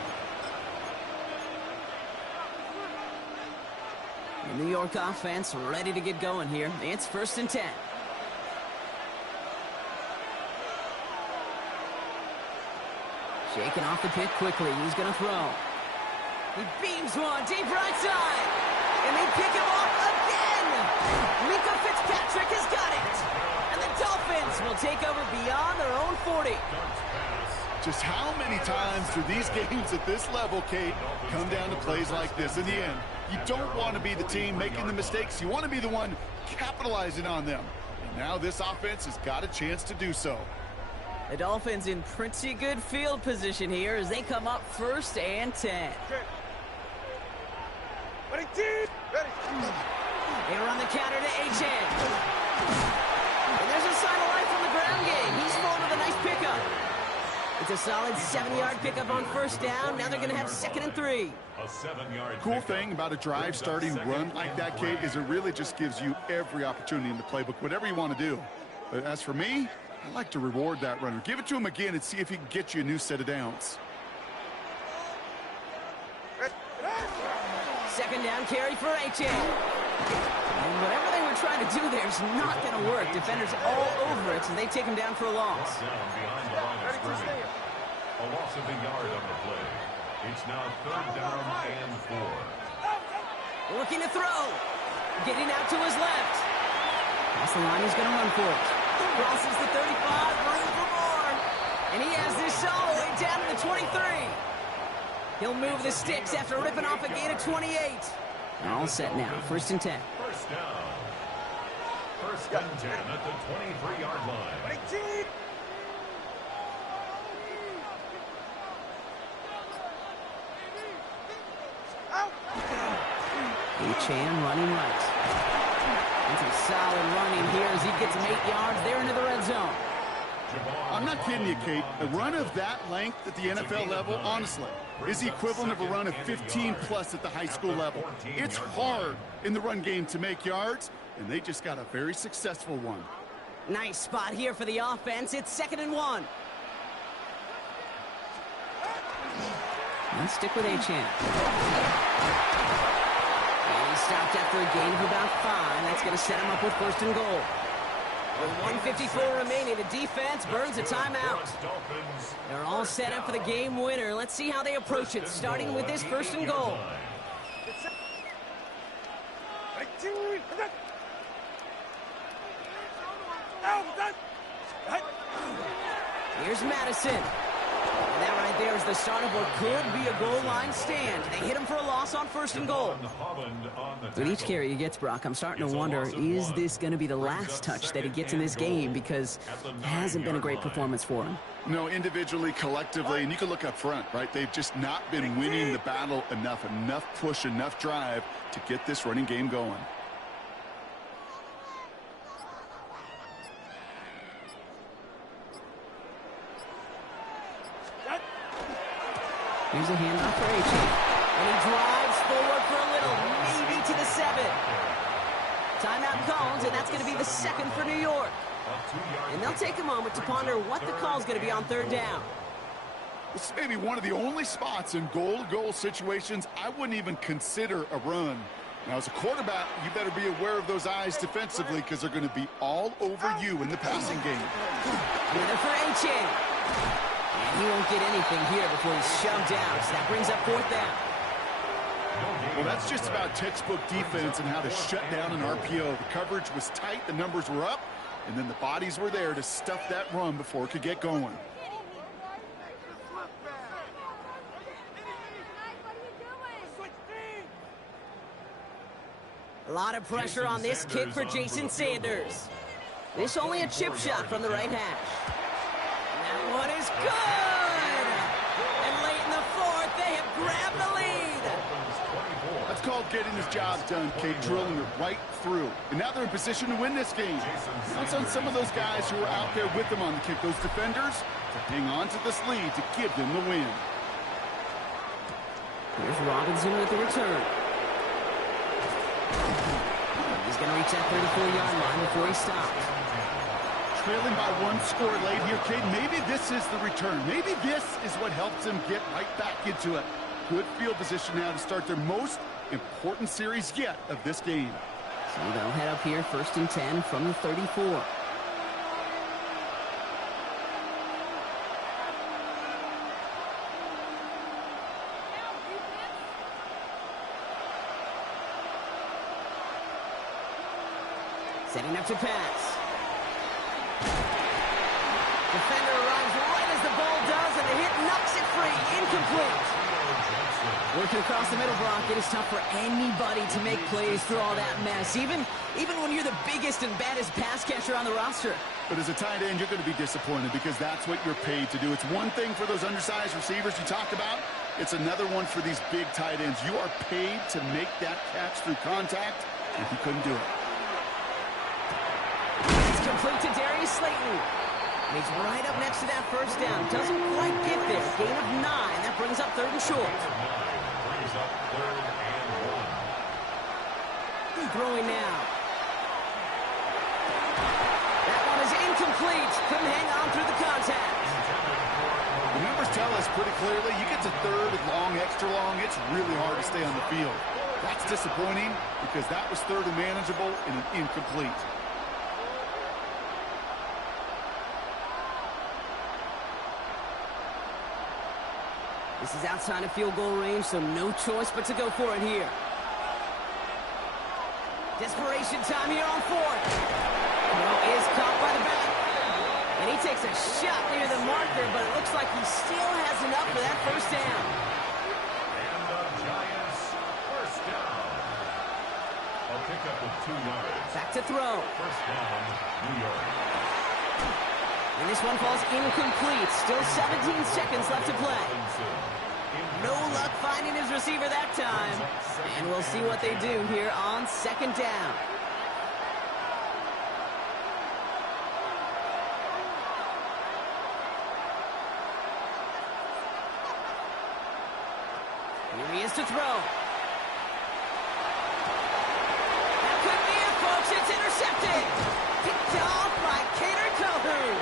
The New York offense ready to get going here. It's 1st and 10. Shaking off the pick quickly. He's going to throw. He beams one deep right side. And they pick him off again. Minka Fitzpatrick has got it. And the Dolphins will take over beyond their own 40. Just how many times do these games at this level, Kate, come down to plays like this? In the end, you don't want to be the team making the mistakes. You want to be the one capitalizing on them. And now this offense has got a chance to do so. The Dolphins in pretty good field position here as they come up 1st and 10. They run the counter to Achane. And there's a sign of life from the ground game. He's full with a nice pickup. It's a solid 7-yard pickup on 1st down. Now they're going to have 2nd and 3. A 7-yard Cool thing about a drive starting run like that, Kate, is it really just gives you every opportunity in the playbook, whatever you want to do. But as for me, I like to reward that runner. Give it to him again and see if he can get you a new set of downs. 2nd down carry for Achane. And whatever they were trying to do there is not going to work. Defenders all over it, so they take him down for a loss. Down behind the line of scrimmage. A loss of a yard on the play. It's now 3rd down and 4. Looking to throw. Getting out to his left. Across the line, he's going to run for it. Crosses the 35, room for more. And he has this all the way down to the 23. He'll move the sticks after ripping off a gain of 28. All set now, 1st and 10. 1st down. 1st and 10 at the 23-yard line. Achane running right. And some solid running here as he gets him 8 yards there into the red zone. I'm not kidding you, Kate. A run of that length at the NFL level, honestly, is the equivalent of a run of 15-plus at the high school level. It's hard in the run game to make yards, and they just got a very successful one. Nice spot here for the offense. It's 2nd and 1. Let's stick with Achane. And he stopped after a gain of about 5. That's going to set him up with 1st and goal. With 1:54 remaining, the defense burns a timeout. They're all set up for the game winner. Let's see how they approach it, starting with this 1st and goal. Here's Madison. And that right there is the start of what could be a goal line stand. They hit him for a loss on 1st and goal. With each carry he gets, Brock, I'm starting to wonder, is this going to be the last touch that he gets in this game? Because it hasn't been a great performance for him. No, individually, collectively, and you can look up front, right? They've just not been winning the battle enough push, enough drive to get this running game going. Here's a handoff for Achane. And he drives forward for a little, maybe to the 7. Timeout calls, and that's going to be the 2nd for New York. And they'll take a moment to ponder what the call is going to be on 3rd down. This may be one of the only spots in goal-to-goal situations I wouldn't even consider a run. Now, as a quarterback, you better be aware of those eyes defensively because they're going to be all over you in the passing game. Another for Achane. And he won't get anything here before he's shoved out, so that brings up 4th down. Well, that's just about textbook defense and how to shut down an RPO. The coverage was tight, the numbers were up, and then the bodies were there to stuff that run before it could get going. A lot of pressure on this kick for Jason Sanders. This only a chip shot from the right hash. That one is good! And late in the 4th, they have grabbed the lead. That's called getting his job done, Kate, drilling it right through. And now they're in position to win this game. That's on some of those guys who are out there with them on the kick, those defenders, to hang on to this lead to give them the win. Here's Robinson with the return. He's going to reach that 34-yard line before he stops. Trailing by 1 score late here, Kate. Maybe this is the return. Maybe this is what helps them get right back into it. Good field position now to start their most important series yet of this game. So they'll head up here, 1st and 10 from the 34. Setting up to pass. Defender arrives right as the ball does, and the knocks it free. Incomplete. Working across the middle, Brock, it is tough for anybody to make plays through all that mess, even when you're the biggest and baddest pass catcher on the roster. But as a tight end, you're going to be disappointed because that's what you're paid to do. It's one thing for those undersized receivers you talked about. It's another one for these big tight ends. You are paid to make that catch through contact, if you couldn't do it. It's complete to Darius Slayton. And he's right up next to that first down. Doesn't quite get there. Gain of 9. That brings up 3rd and short. Brings up 3rd and 1. Throwing now. That one is incomplete. Couldn't hang on through the contact. The numbers tell us pretty clearly, you get to 3rd and long, extra long, it's really hard to stay on the field. That's disappointing because that was 3rd and manageable and an incomplete. This is outside of field goal range, so no choice but to go for it here. Desperation time here on 4th. Well, is caught by the back. And he takes a shot near the marker, but it looks like he still has enough for that first down. And the Giants first down. A pickup of 2 yards. Back to throw. First down, New York. And this one falls incomplete. Still 17 seconds left to play. No luck finding his receiver that time. And we'll see what they do here on 2nd down. Here he is to throw. That could be it, folks. It's intercepted. Picked off by Cater Calhoun.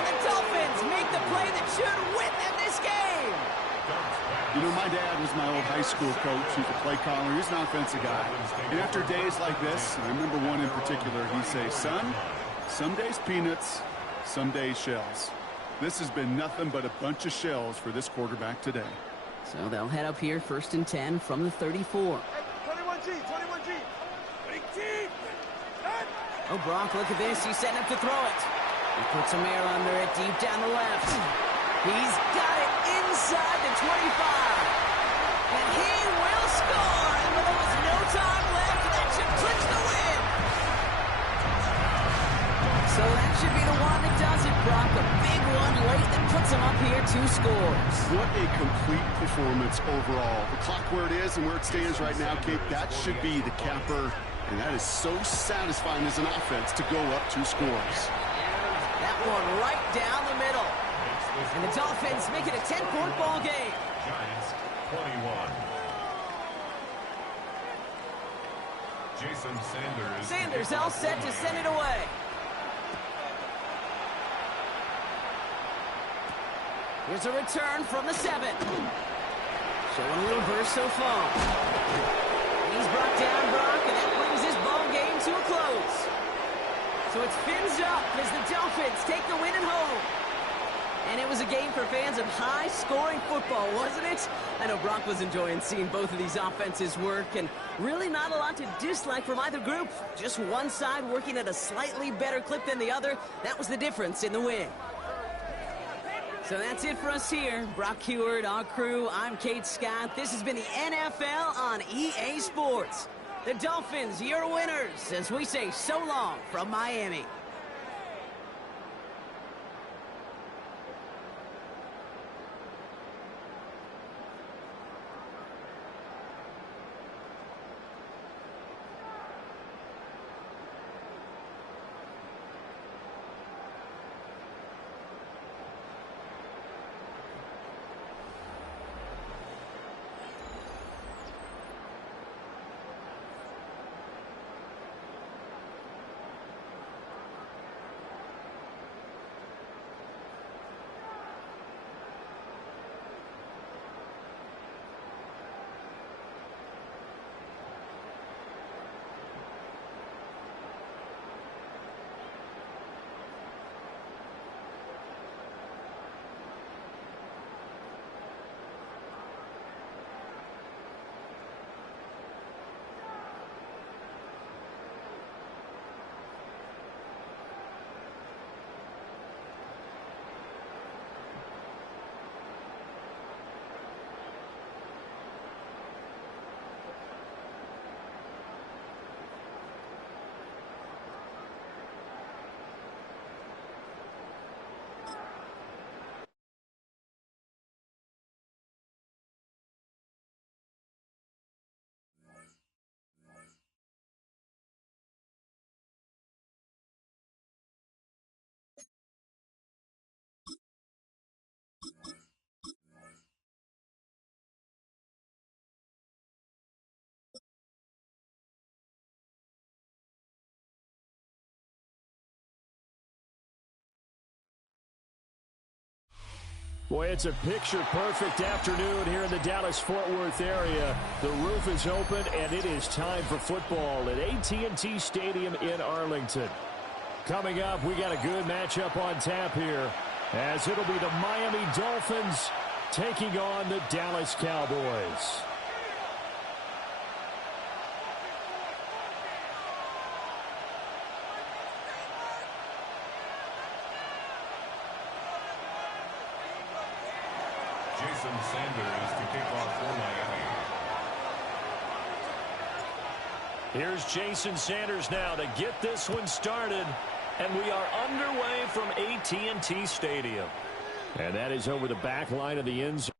And the Dolphins make the play that should win them this game. You know, my dad was my old high school coach. He's a play caller. He's an offensive guy. And after days like this, and I remember one in particular, he'd say, son, some days peanuts, some days shells. This has been nothing but a bunch of shells for this quarterback today. So they'll head up here 1st and 10 from the 34. 21G, 21G. 18. Oh, Brock, look at this. He's setting up to throw it. He puts some air under it deep down the left. He's got it inside the 25. And he will score. And with almost no time left, that should clinch the win. So that should be the one that does it, Brock. A big one late that puts him up here 2 scores. What a complete performance overall. The clock where it is and where it stands right now, Kate, that should be the capper. And that is so satisfying as an offense to go up 2 scores. That one right down the middle. And the Dolphins make it a 10-point ball game. Giants 21. Jason Sanders. Sanders all set to send it away. Here's a return from the 7. Showing a little burst so far. He's brought down, Brock, and that brings this ball game to a close. So it's fins up as the Dolphins take the win at home. And it was a game for fans of high-scoring football, wasn't it? I know Brock was enjoying seeing both of these offenses work, and really not a lot to dislike from either group. Just one side working at a slightly better clip than the other. That was the difference in the win. So that's it for us here. Brock Heward, our crew, I'm Kate Scott. This has been the NFL on EA Sports. The Dolphins, your winners, as we say so long from Miami. Boy, it's a picture-perfect afternoon here in the Dallas-Fort Worth area. The roof is open, and it is time for football at AT&T Stadium in Arlington. Coming up, we got a good matchup on tap here, as it'll be the Miami Dolphins taking on the Dallas Cowboys. Jason Sanders to kick off for Miami. Here's Jason Sanders now to get this one started. And we are underway from AT&T Stadium. And that is over the back line of the end zone.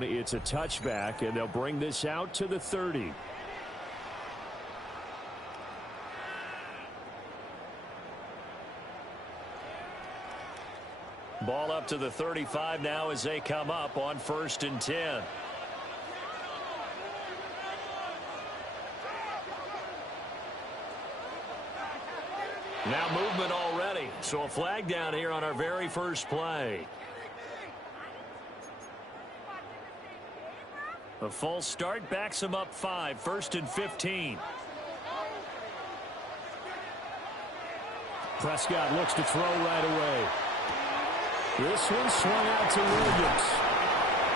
It's a touchback, and they'll bring this out to the 30. Ball up to the 35 now as they come up on 1st and 10. Now movement already, so a flag down here on our very first play. A false start backs him up 5, 1st and 15. Prescott looks to throw right away. This one swung out to Williams.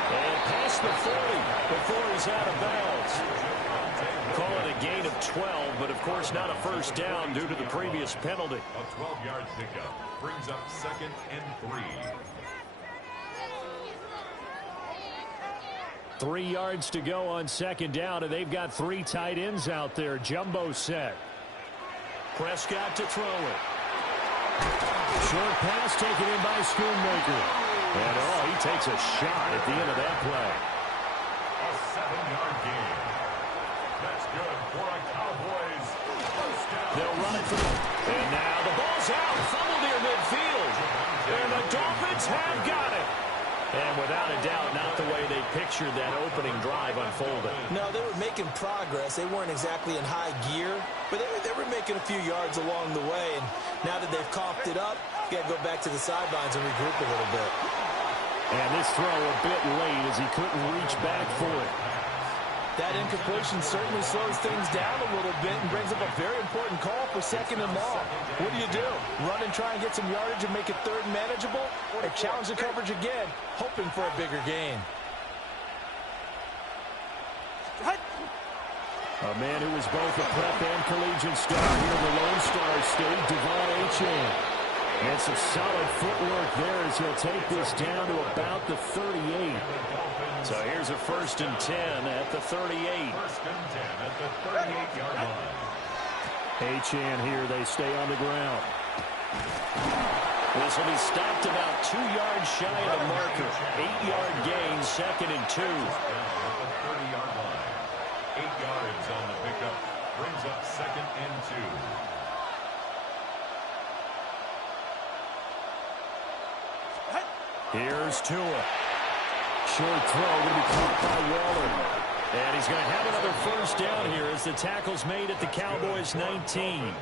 And past the 40 before he's out of bounds. Call it a gain of 12, but of course not a first down due to the previous penalty. A 12-yard pickup brings up 2nd and 3. 3 yards to go on 2nd down, and they've got 3 tight ends out there. Jumbo set. Prescott to throw it. Short pass taken in by Schoonmaker. And, he takes a shot at the end of that play. A 7-yard gain. That's good for a Cowboys first down. They'll run it through. And now the ball's out. Fumble near midfield. And the Dolphins have got it. And without a doubt, not the way they pictured that opening drive unfolding. No, they were making progress. They weren't exactly in high gear, but they were making a few yards along the way. And now that they've coughed it up, you got to go back to the sidelines and regroup a little bit. And this throw a bit late as he couldn't reach back for it. That incompletion certainly slows things down a little bit and brings up a very important call for 2nd and long. What do? Run and try and get some yardage and make it 3rd and manageable? Or challenge the coverage again, hoping for a bigger gain? A man who was both a prep and collegiate star here in the Lone Star State, Devon Achane. And some solid footwork there as he'll take this down to about the 38. So here's a 1st and 10 at the 38. 1st and 10 at the 38-yard line. Achane here, they stay on the ground. This will be stopped about 2 yards shy of the marker. 8-yard gain, 2nd and 2. At the 30-yard line. 8 yards on the pickup. Brings up 2nd and 2. Here's Tua. Short throw going to be caught by Waller. And he's going to have another first down here as the tackle's made at the Cowboys' 19.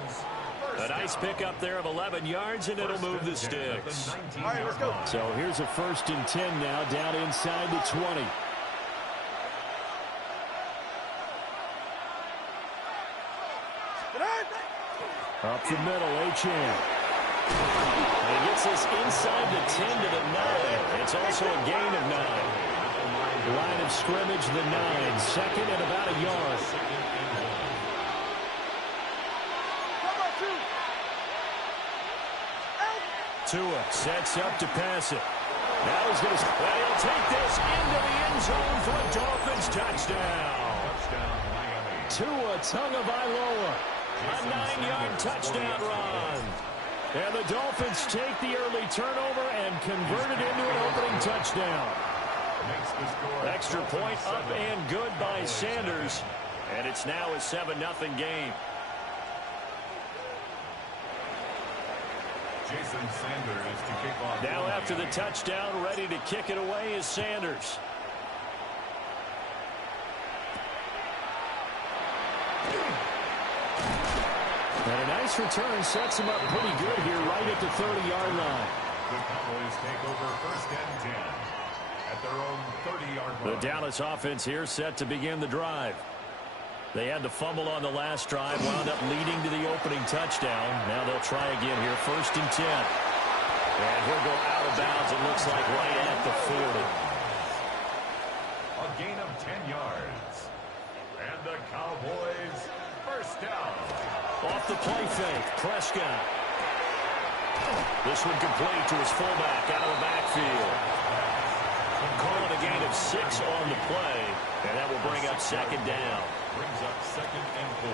A nice pickup there of 11 yards, and it'll move the sticks. All right, let's go. So here's a 1st and 10 now down inside the 20. Up the middle, Achane. And he gets this inside the 10 to the 9. It's also a gain of 9. Line of scrimmage, the 9. 2nd and about a yard. Tua sets up to pass it. Now he's going to... He'll take this into the end zone for a Dolphins touchdown. Tua Tagovailoa. A 9-yard touchdown run. And the Dolphins take the early turnover and convert it into an opening touchdown. makes the score. Extra point up and good by Sanders. And it's now a 7-0 game. Jason Sanders to kick off. Now after the touchdown, ready to kick it away is Sanders. And a nice return sets him up pretty good here right at the 30-yard line. The Cowboys take over 1st and 10 at their own 30-yard line. The Dallas offense here set to begin the drive. They had the fumble on the last drive, wound up leading to the opening touchdown. Now they'll try again here, 1st and 10. And he'll go out of bounds, it looks like, right at the 40. A gain of 10 yards. And the Cowboys 1st down. Off the play fake, Prescott. This one complete to his fullback out of the backfield. Calling a gain of 6 on the play, and that will bring up 2nd down. Brings up 2nd and 4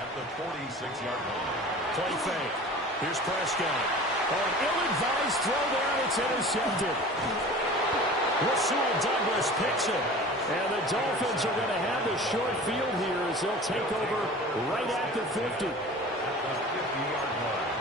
at the 46-yard line. Play fake. Here's Prescott. Oh, an ill-advised throw there, and it's intercepted. Rasul Douglas picks it. And the Dolphins are going to have the short field here as they'll take over right at the 50. At the 50-yard line.